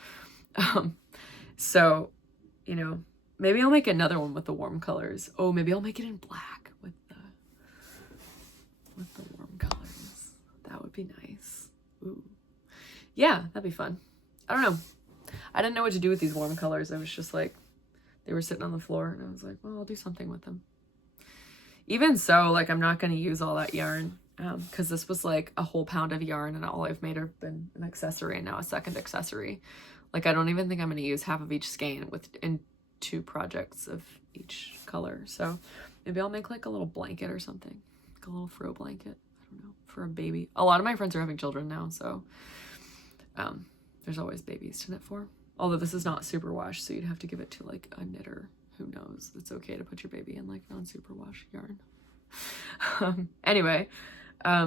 So, you know, maybe I'll make another one with the warm colors. Oh, maybe I'll make it in black with the warm colors. That would be nice. Ooh. Yeah, that'd be fun. I don't know. I didn't know what to do with these warm colors. I was just like, they were sitting on the floor and I was like, well, I'll do something with them. Even so, like, I'm not going to use all that yarn because this was like a whole pound of yarn and all I've made have been an accessory and now a second accessory. Like, I don't even think I'm going to use half of each skein in 2 projects of each color. So maybe I'll make like a little blanket or something, like a little fro blanket. I don't know, for a baby. A lot of my friends are having children now, so there's always babies to knit for. Although this is not superwash, so you'd have to give it to like a knitter who knows. It's okay to put your baby in like non-superwash yarn. Anyway,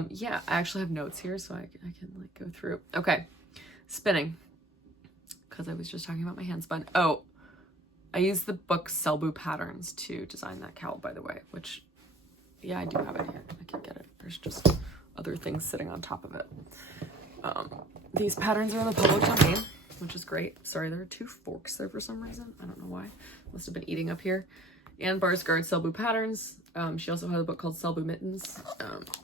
yeah, I actually have notes here so I can like go through. Okay, spinning. Because I was just talking about my hand spun. Oh, I used the book Slo Patterns to design that cowl, by the way, which, yeah, I do have it here. I can get it. There's just other things sitting on top of it. These patterns are in the public domain, which is great. Sorry, there are 2 forks there for some reason. I don't know why. Must have been eating up here. Ann Barsgaard Slo Patterns. She also had a book called Slo Mittens.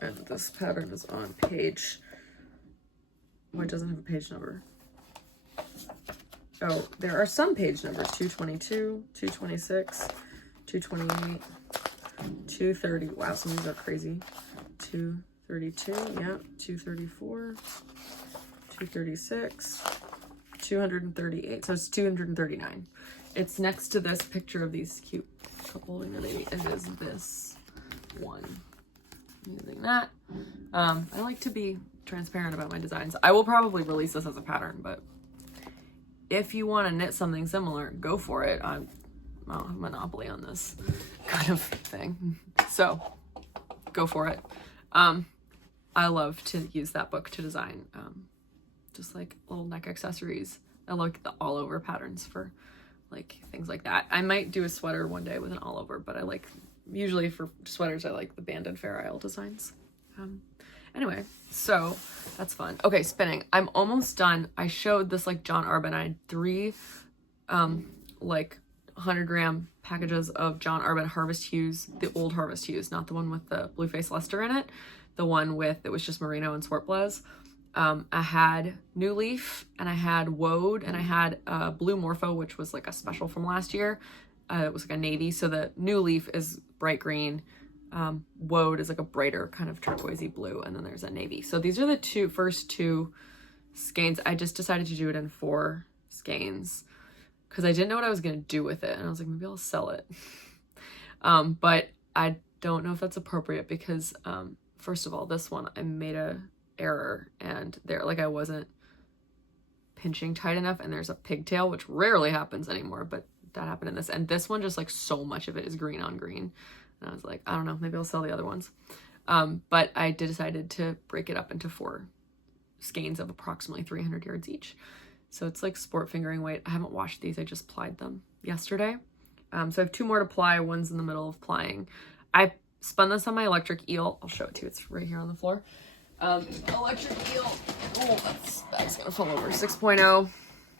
And this pattern is on page... Oh, it doesn't have a page number. Oh, there are some page numbers. 222, 226, 228, 230. Wow, some of these are crazy. 232, yeah, 234, 236, 238, so it's 239. It's next to this picture of these cute couple holding their baby. It is this one. I'm using that. I like to be transparent about my designs. I will probably release this as a pattern, but if you want to knit something similar, go for it. I don't have a monopoly on this kind of thing, so go for it. I love to use that book to design just like little neck accessories. I like the all over patterns for like things like that. I might do a sweater one day with an all over, but I like, usually for sweaters, I like the banded Fair Isle designs. Anyway, so that's fun. Okay, spinning. I'm almost done. I showed this like John Arbon. I had 3 like 100-gram packages of John Arbon Harvest Hues, the old Harvest Hues, not the one with the blue face luster in it, the one with, it was just merino and swart blaze. I had New Leaf, and I had Woad, and I had Blue Morpho, which was like a special from last year. It was like a navy, so the New Leaf is bright green. Woad is like a brighter kind of turquoisey blue, and then there's a navy. So these are the first two skeins. I just decided to do it in 4 skeins because I didn't know what I was going to do with it, and I was like, maybe I'll sell it. But I don't know if that's appropriate because first of all, this one I made a error, and there, like, I wasn't pinching tight enough, and there's a pigtail, which rarely happens anymore, but that happened in this. And this one, just like so much of it is green on green, and I was like, I don't know, maybe I'll sell the other ones. But I decided to break it up into 4 skeins of approximately 300 yards each. So it's like sport fingering weight. I haven't washed these, I just plied them yesterday. So I have 2 more to ply. One's in the middle of plying. I spun this on my electric eel. I'll show it to you. It's right here on the floor. Electric eel. Oh, that's gonna fall over. 6.0.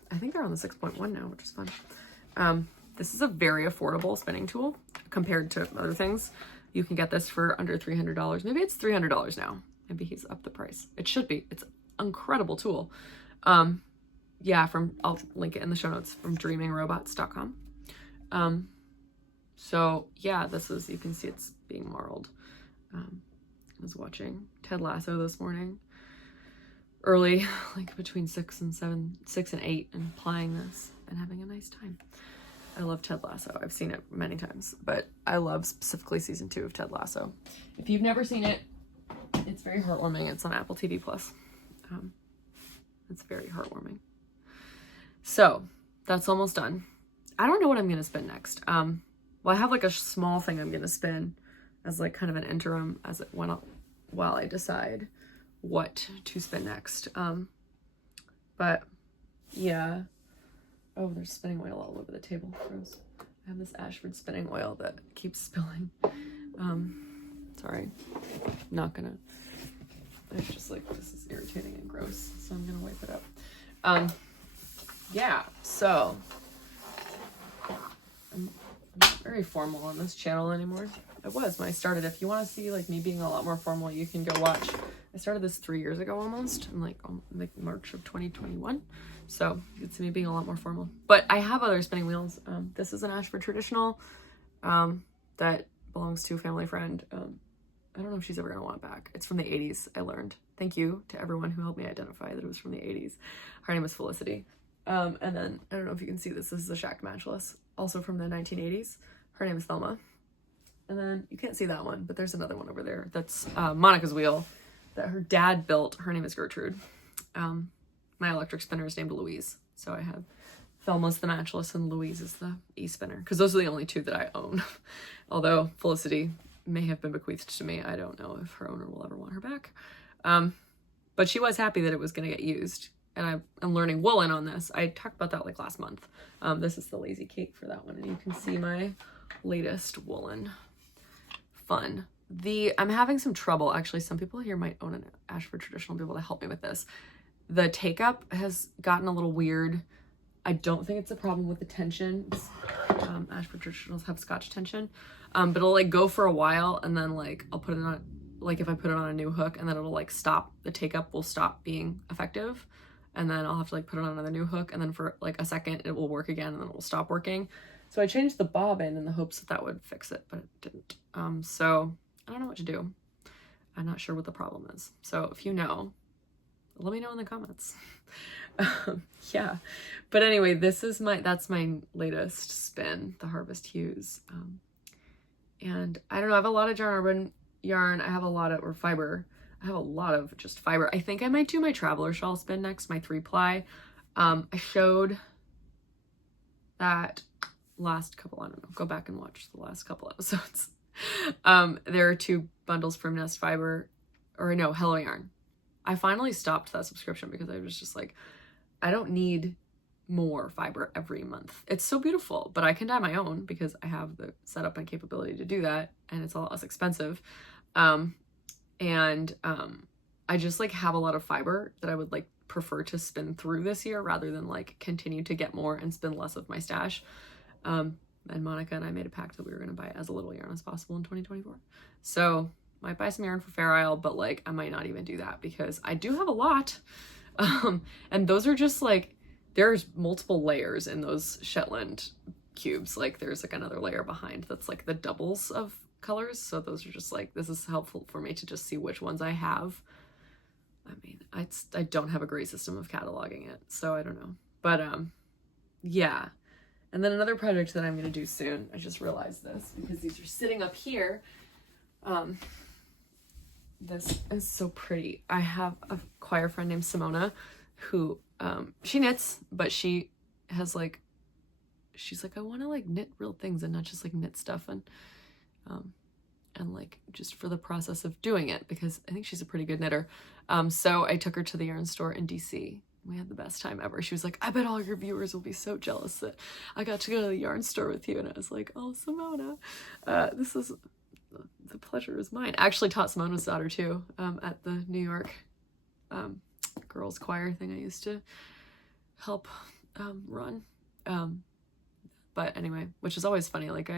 I think they're on the 6.1 now, which is fun. This is a very affordable spinning tool compared to other things. You can get this for under $300. Maybe it's $300 now. Maybe he's upped the price. It should be. It's an incredible tool. Yeah, I'll link it in the show notes, from dreamingrobots.com. So yeah, this is, you can see it's being marled. I was watching Ted Lasso this morning early, like between 6 and 8, and plying this and having a nice time. I love Ted Lasso. I've seen it many times, but I love specifically season 2 of Ted Lasso. If you've never seen it, it's very heartwarming. It's on Apple TV Plus. It's very heartwarming. So that's almost done. I don't know what I'm going to spin next. Well, I have like a small thing I'm going to spin as like kind of an interim as it went up while I decide what to spin next. But yeah. Oh, there's spinning oil all over the table. Gross. I have this Ashford spinning oil that keeps spilling. Sorry. Not gonna. It's just like, this is irritating and gross, so I'm gonna wipe it up. Yeah, so I'm not very formal on this channel anymore. I was when I started. If you want to see like me being a lot more formal, you can go watch. I started this 3 years ago almost, in like March of 2021. So it's me being a lot more formal. But I have other spinning wheels. This is an Ashford traditional that belongs to a family friend. I don't know if she's ever gonna want it back. It's from the 80s, I learned. Thank you to everyone who helped me identify that it was from the 80s. Her name is Felicity. And then, I don't know if you can see this. This is a Shack Matchless, also from the 1980s. Her name is Thelma. And then, you can't see that one, but there's another one over there. That's Monica's wheel that her dad built. Her name is Gertrude. My electric spinner is named Louise. So I have Thelma's the Matchless and Louise is the E-spinner. Because those are the only 2 that I own. Although Felicity may have been bequeathed to me. I don't know if her owner will ever want her back. But she was happy that it was going to get used. And I'm learning woolen on this. I talked about that like last month. This is the Lazy Cake for that one. And you can see my latest woolen. Fun. I'm having some trouble. Actually, some people here might own an Ashford traditional, be able to help me with this. The take-up has gotten a little weird. I don't think it's a problem with the tension. Ashford traditionals have Scotch tension. But it'll like go for a while, and then like I'll put it on, like if I put it on a new hook, and then it'll like stop. The take-up will stop being effective. And then I'll have to like put it on another new hook, and then for like a second it will work again, and then it will stop working. So I changed the bobbin in the hopes that that would fix it, but it didn't. So I don't know what to do. I'm not sure what the problem is. So if you know, let me know in the comments. Yeah, but anyway, that's my latest spin, the Harvest Hues. And I don't know, I have a lot of John Urban yarn. I have a lot of, or fiber. I have a lot of just fiber. I think I might do my Traveler Shawl spin next, my 3-ply. I showed that last couple, I don't know, go back and watch the last couple episodes. There are 2 bundles from Nest Fiber, or no, Hello Yarn. I finally stopped that subscription because I was just like, I don't need more fiber every month. It's so beautiful, but I can dye my own because I have the setup and capability to do that, and it's a lot less expensive. I just like have a lot of fiber that I would like prefer to spin through this year rather than like continue to get more and spin less of my stash. And Monica and I made a pact that we were going to buy as little yarn as possible in 2024. So might buy some yarn for Fair Isle, but like I might not even do that because I do have a lot. And those are just like, there's multiple layers in those Shetland cubes. Like there's like another layer behind that's like the doubles of colors. So those are just like, this is helpful for me to just see which ones I have. I mean, I don't have a great system of cataloging it, so I don't know. But yeah. And then another project that I'm going to do soon, I just realized this because these are sitting up here. This is so pretty. I have a choir friend named Simona who, she knits, but she has like, she's like, I want to like knit real things and not just like knit stuff and like just for the process of doing it, because I think she's a pretty good knitter. So I took her to the yarn store in DC. We had the best time ever. She was like, I bet all your viewers will be so jealous that I got to go to the yarn store with you. And I was like, oh, Simona, the pleasure is mine. I actually taught Simona's daughter too, at the New York girls choir thing I used to help run. But anyway, which is always funny. Like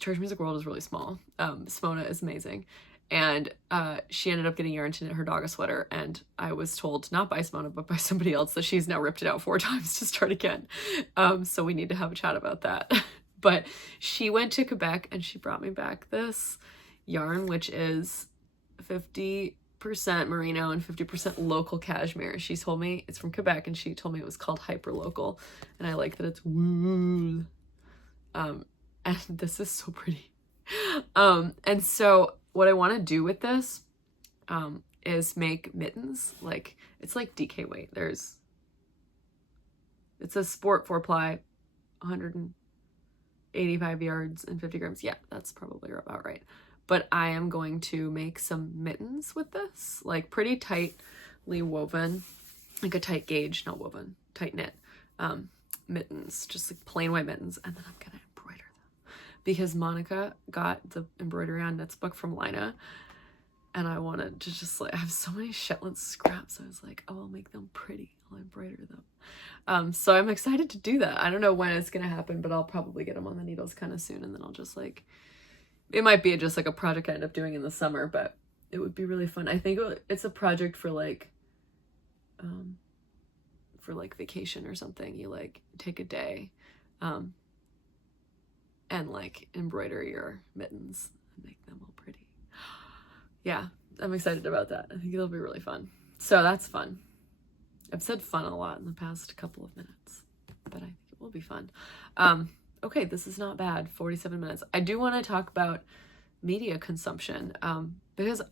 Church Music World is really small. Simona is amazing. And she ended up getting yarn to knit her dog a sweater, and I was told, not by Simona, but by somebody else, that she's now ripped it out 4 times to start again. So we need to have a chat about that. But she went to Quebec and she brought me back this yarn, which is 50% merino and 50% local cashmere. She told me it's from Quebec, and she told me it was called hyper local, and I like that it's wool. And this is so pretty. And so what I want to do with this is make mittens. Like it's like DK weight. It's a sport 4-ply, 185 yards and 50 grams. Yeah, that's probably about right. But I am going to make some mittens with this, like pretty tightly woven, like a tight gauge, not woven, tight knit mittens, just like plain white mittens. And then I'm gonna embroider them because Monica got the embroidery on knits book from Lina, and I wanted to just like, I have so many Shetland scraps. I was like, oh, I'll make them pretty. I'll embroider them. So I'm excited to do that. I don't know when it's gonna happen, but I'll probably get them on the needles kind of soon, and then I'll just like, it might be just like a project I end up doing in the summer, but it would be really fun. I think it's a project for like vacation or something. You like take a day and like embroider your mittens and make them all pretty. Yeah, I'm excited about that. I think it'll be really fun. So that's fun. I've said fun a lot in the past couple of minutes, but I think it will be fun. Okay, this is not bad. 47 minutes. I do want to talk about media consumption, because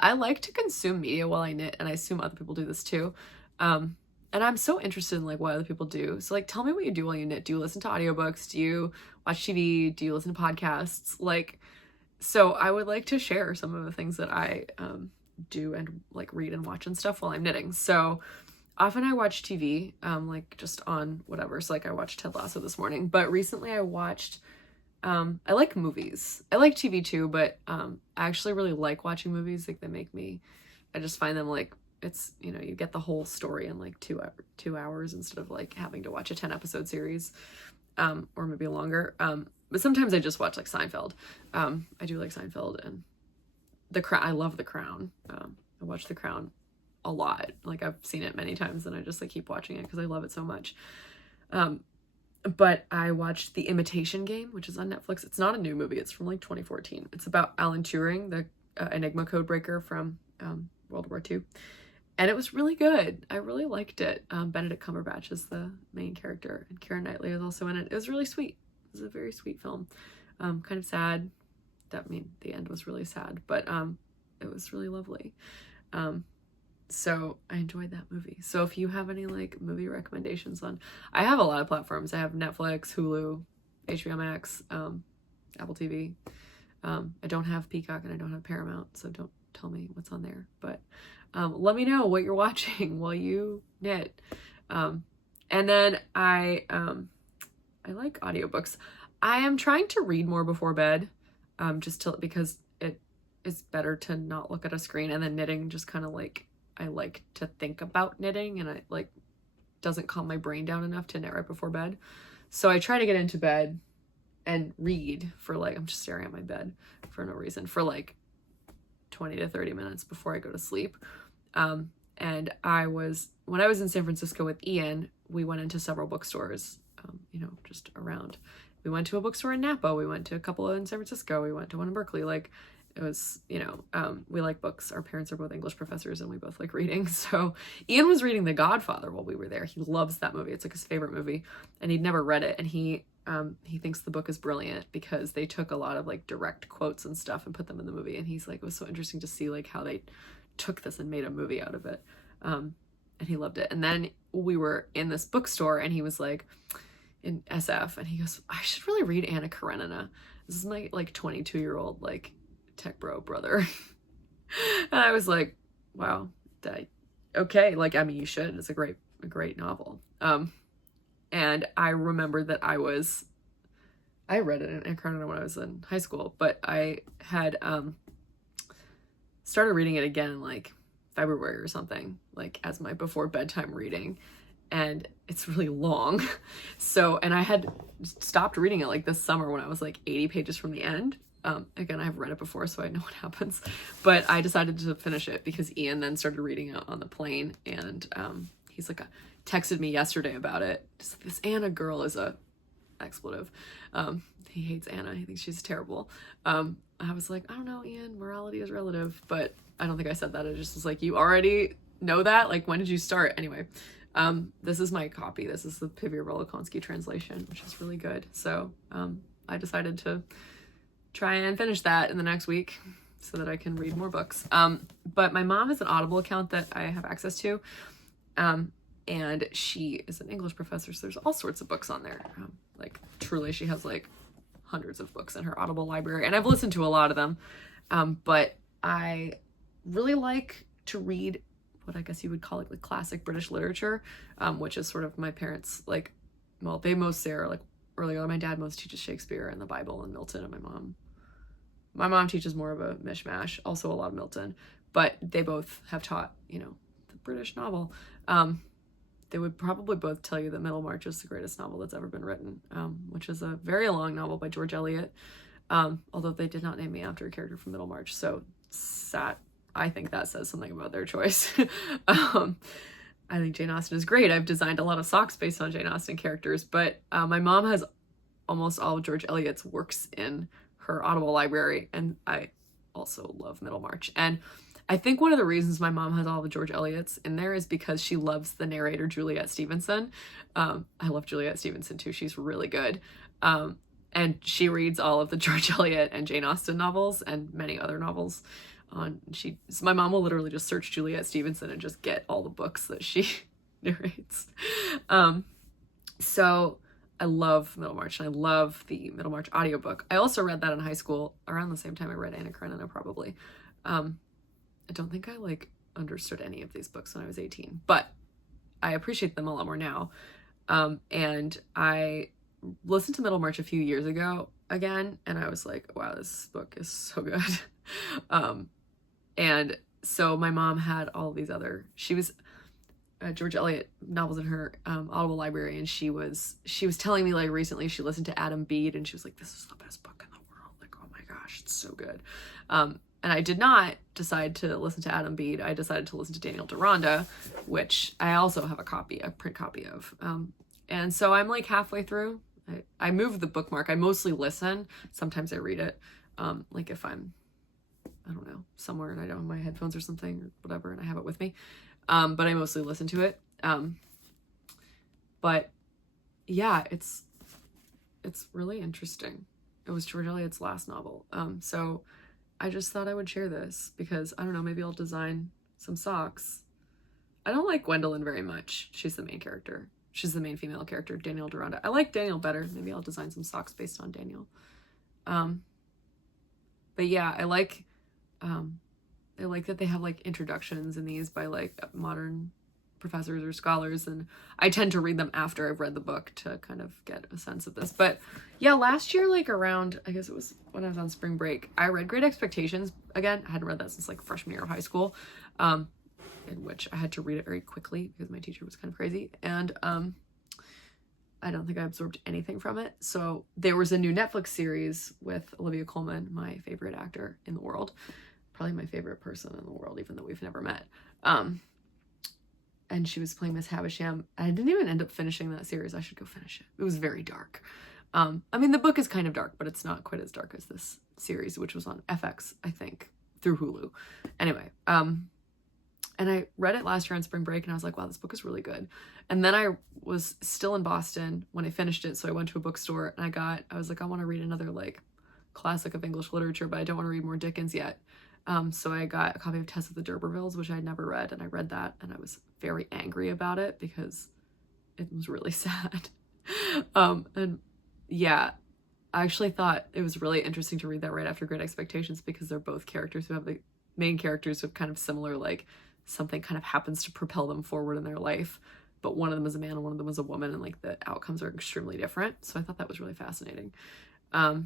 I like to consume media while I knit, and I assume other people do this too. And I'm so interested in like what other people do. So like, tell me what you do while you knit. Do you listen to audiobooks? Do you watch TV? Do you listen to podcasts? Like, so I would like to share some of the things that I do and like read and watch and stuff while I'm knitting. So often I watch TV, like just on whatever. So like I watched Ted Lasso this morning, but recently I watched, I like movies. I like TV too, but I actually really like watching movies. Like they make me, I just find them like, it's, you know, you get the whole story in like 2 hours instead of like having to watch a 10 episode series, or maybe longer. But sometimes I just watch like Seinfeld. I do like Seinfeld, and The Crown. I love The Crown. I watch The Crown a lot. Like I've seen it many times, and I just like keep watching it because I love it so much. But I watched The Imitation Game, which is on Netflix. It's not a new movie. It's from like 2014. It's about Alan Turing, the Enigma code breaker from World War II. And it was really good. I really liked it. Benedict Cumberbatch is the main character, and Keira Knightley is also in it. It was really sweet. It was a very sweet film. Kind of sad. The end was really sad, but it was really lovely. So I enjoyed that movie. So if you have any like movie recommendations I have a lot of platforms. I have Netflix, Hulu, HBO Max, Apple TV. I don't have Peacock and I don't have Paramount, so don't tell me what's on there. But let me know what you're watching while you knit. And then I like audiobooks. I am trying to read more before bed, because it is better to not look at a screen, and then knitting just kind of like, I like to think about knitting, and I like doesn't calm my brain down enough to knit right before bed. So I try to get into bed and read for like, I'm just staring at my bed for no reason, for like 20 to 30 minutes before I go to sleep. And when I was in San Francisco with Ian, we went into several bookstores, just around. We went to a bookstore in Napa. We went to a couple in San Francisco. We went to one in Berkeley. Like, it was, we like books. Our parents are both English professors and we both like reading. So Ian was reading The Godfather while we were there. He loves that movie. It's like his favorite movie, and he'd never read it. And he thinks the book is brilliant because they took a lot of like direct quotes and stuff and put them in the movie. And he's like, it was so interesting to see like how they took this and made a movie out of it. And he loved it. And then we were in this bookstore and he was like in SF, and he goes, I should really read Anna Karenina. This is my like 22-year-old like tech bro brother. And I was like, wow, okay, like, I mean, you should. It's a great novel. And I remember that I read it in Anna Karenina when I was in high school, but I had started reading it again in like February or something, like as my before bedtime reading, and it's really long. So, and I had stopped reading it like this summer when I was like 80 pages from the end. Again, I've read it before, so I know what happens, but I decided to finish it because Ian then started reading it on the plane, and he's like texted me yesterday about it. Just, this Anna girl is a expletive. He hates Anna. He thinks she's terrible. I was like, I don't know, Ian, morality is relative, but I don't think I said that. I just was like, you already know that? Like, when did you start? Anyway, this is my copy. This is the Pivya Rolokonsky translation, which is really good. So I decided to try and finish that in the next week so that I can read more books. But my mom has an Audible account that I have access to. And she is an English professor, so there's all sorts of books on there. Like, truly, she has like hundreds of books in her Audible library, and I've listened to a lot of them. But I really like to read what I guess you would call like classic British literature, which is sort of my parents, like, well, they most say are like earlier. My dad most teaches Shakespeare and the Bible and Milton, and my mom teaches more of a mishmash, also a lot of Milton, but they both have taught, the British novel. They would probably both tell you that Middlemarch is the greatest novel that's ever been written, which is a very long novel by George Eliot, although they did not name me after a character from Middlemarch, so I think that says something about their choice. I think Jane Austen is great. I've designed a lot of socks based on Jane Austen characters, but my mom has almost all of George Eliot's works in her Audible library, and I also love Middlemarch. And I think one of the reasons my mom has all the George Eliot's in there is because she loves the narrator Juliet Stevenson. I love Juliet Stevenson too. She's really good. And she reads all of the George Eliot and Jane Austen novels and many other novels. My mom will literally just search Juliet Stevenson and just get all the books that she narrates. So I love Middlemarch, and I love the Middlemarch audiobook. I also read that in high school around the same time I read Anna Karenina, probably. I don't think I like understood any of these books when I was 18, but I appreciate them a lot more now. And I listened to Middlemarch a few years ago again, and I was like, wow, this book is so good. And so my mom had all these other, she was George Eliot novels in her Audible library, and she was telling me like recently she listened to Adam Bede, and she was like, this is the best book in the world. Like, oh my gosh, it's so good. And I did not decide to listen to Adam Bede. I decided to listen to Daniel Deronda, which I also have a print copy of. And so I'm like halfway through. I moved the bookmark. I mostly listen. Sometimes I read it. Like if I'm, I don't know, somewhere and I don't have my headphones or something or whatever, and I have it with me. but I mostly listen to it. But yeah, it's really interesting. It was George Eliot's last novel. So I just thought I would share this because, I don't know, maybe I'll design some socks. I don't like Gwendolyn very much. She's the main character. She's the main female character, Daniel Deronda. I like Daniel better. Maybe I'll design some socks based on Daniel. But yeah, I like that they have like introductions in these by like modern professors or scholars, and I tend to read them after I've read the book to kind of get a sense of this. But yeah, last year, like around, I guess it was when I was on spring break, I read Great Expectations again. I hadn't read that since like freshman year of high school, in which I had to read it very quickly because my teacher was kind of crazy, and I don't think I absorbed anything from it. So there was a new Netflix series with Olivia Colman, my favorite actor in the world, probably my favorite person in the world, even though we've never met. And she was playing Miss Havisham. I didn't even end up finishing that series. I should go finish it. It was very dark. I mean, the book is kind of dark, but it's not quite as dark as this series, which was on FX, I think, through Hulu. Anyway, and I read it last year on spring break, and I was like, wow, this book is really good. And then I was still in Boston when I finished it, so I went to a bookstore, and I was like, I want to read another, like, classic of English literature, but I don't want to read more Dickens yet. So I got a copy of Tess of the D'Urbervilles, which I had never read, and I read that, and I was very angry about it because it was really sad. And yeah, I actually thought it was really interesting to read that right after Great Expectations because they're both characters who have the main characters who have kind of similar, like, something kind of happens to propel them forward in their life, but one of them is a man and one of them is a woman, and like the outcomes are extremely different. So I thought that was really fascinating. I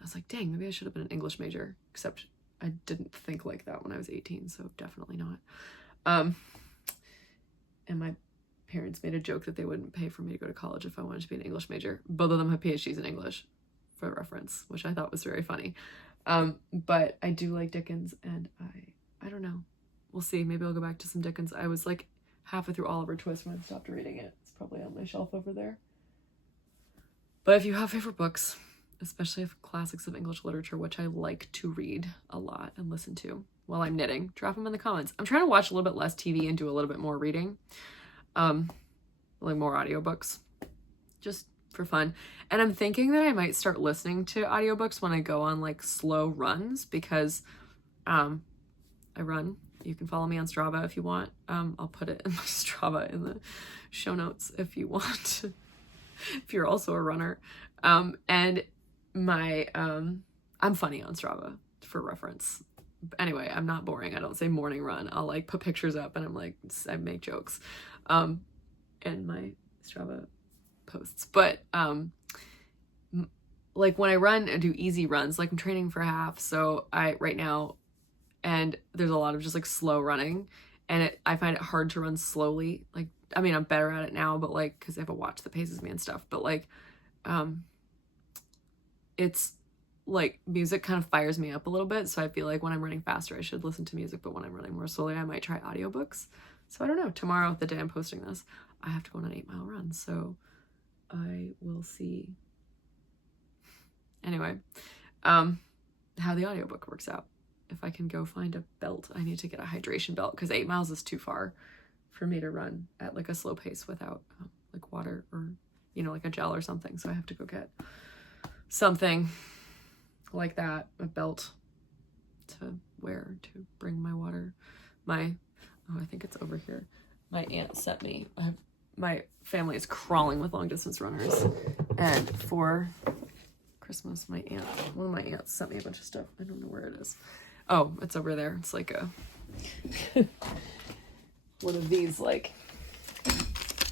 was like, dang, maybe I should have been an English major, except I didn't think like that when I was 18, so definitely not. And my parents made a joke that they wouldn't pay for me to go to college if I wanted to be an English major. Both of them have PhDs in English, for reference, which I thought was very funny. But I do like Dickens, and I don't know. We'll see. Maybe I'll go back to some Dickens. I was like halfway through Oliver Twist when I stopped reading it. It's probably on my shelf over there. But if you have favorite books, especially classics of English literature, which I like to read a lot and listen to while I'm knitting, drop them in the comments. I'm trying to watch a little bit less TV and do a little bit more reading, like more audiobooks, just for fun. And I'm thinking that I might start listening to audiobooks when I go on like slow runs because I run. You can follow me on Strava if you want. I'll put it in my Strava in the show notes if you want, if you're also a runner. And my, I'm funny on Strava for reference. Anyway, I'm not boring. I don't say morning run. I'll like put pictures up and I'm like, I make jokes, in my Strava posts. But, like when I run and do easy runs, like I'm training for half. So right now, and there's a lot of just like slow running, and I find it hard to run slowly. Like, I mean, I'm better at it now, but like, cause I have a watch that paces me and stuff, but like, it's like music kind of fires me up a little bit. So I feel like when I'm running faster, I should listen to music, but when I'm running more slowly, I might try audiobooks. So I don't know, tomorrow, the day I'm posting this, I have to go on an 8-mile run. So I will see. Anyway, how the audiobook works out. If I can go find a belt, I need to get a hydration belt because 8 miles is too far for me to run at like a slow pace without like water or, you know, like a gel or something. So I have to go get something like that, a belt to wear to bring my water. I think it's over here. My aunt sent me, my family is crawling with long distance runners, and for Christmas, one of my aunts sent me a bunch of stuff. I don't know where it is. Oh, it's over there. It's like a one of these like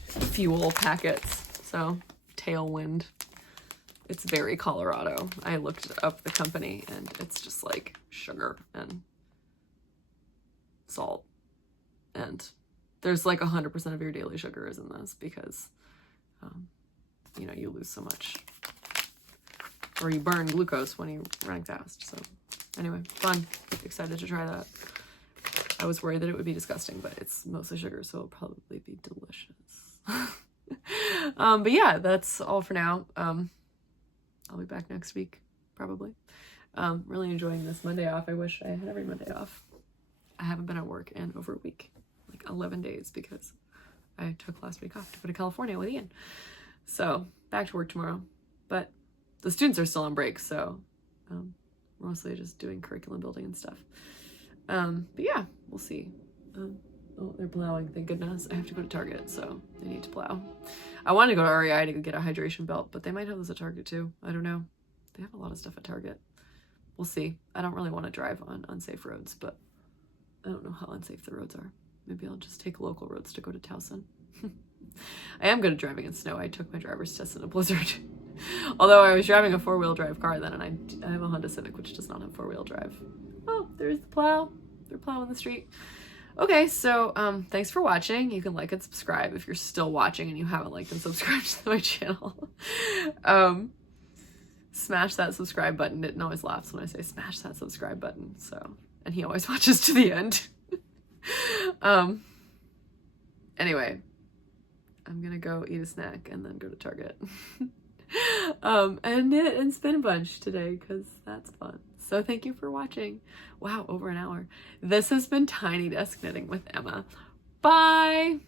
fuel packets. So Tailwind. It's very Colorado. I looked up the company and it's just like sugar and salt. And there's like 100% of your daily sugar is in this because, you know, you lose so much, or you burn glucose when you're running fast. So anyway, fun. Excited to try that. I was worried that it would be disgusting, but it's mostly sugar, so it'll probably be delicious. But yeah, that's all for now. I'll be back next week, probably. Really enjoying this Monday off. I wish I had every Monday off. I haven't been at work in over a week. Like like 11 days because I took last week off to go to California with Ian. So back to work tomorrow, but the students are still on break, so mostly just doing curriculum building and stuff. But yeah, we'll see. Oh, they're plowing, thank goodness. I have to go to Target, so I need to plow. I wanted to go to REI to get a hydration belt, but they might have this at Target too. I don't know. They have a lot of stuff at Target. We'll see. I don't really want to drive on unsafe roads, but I don't know how unsafe the roads are. Maybe I'll just take local roads to go to Towson. I am good at driving in snow. I took my driver's test in a blizzard. Although I was driving a 4-wheel drive car then, and I have a Honda Civic, which does not have 4-wheel drive. Oh, there's the plow. They're plowing the street. Okay, so thanks for watching. You can like and subscribe if you're still watching and you haven't liked and subscribed to my channel. Smash that subscribe button. It always laughs when I say smash that subscribe button. So, and he always watches to the end. Anyway, I'm gonna go eat a snack and then go to Target. And knit and spin a bunch today because that's fun. So thank you for watching. Wow, over an hour. This has been Tiny Desk Knitting with Emma. Bye!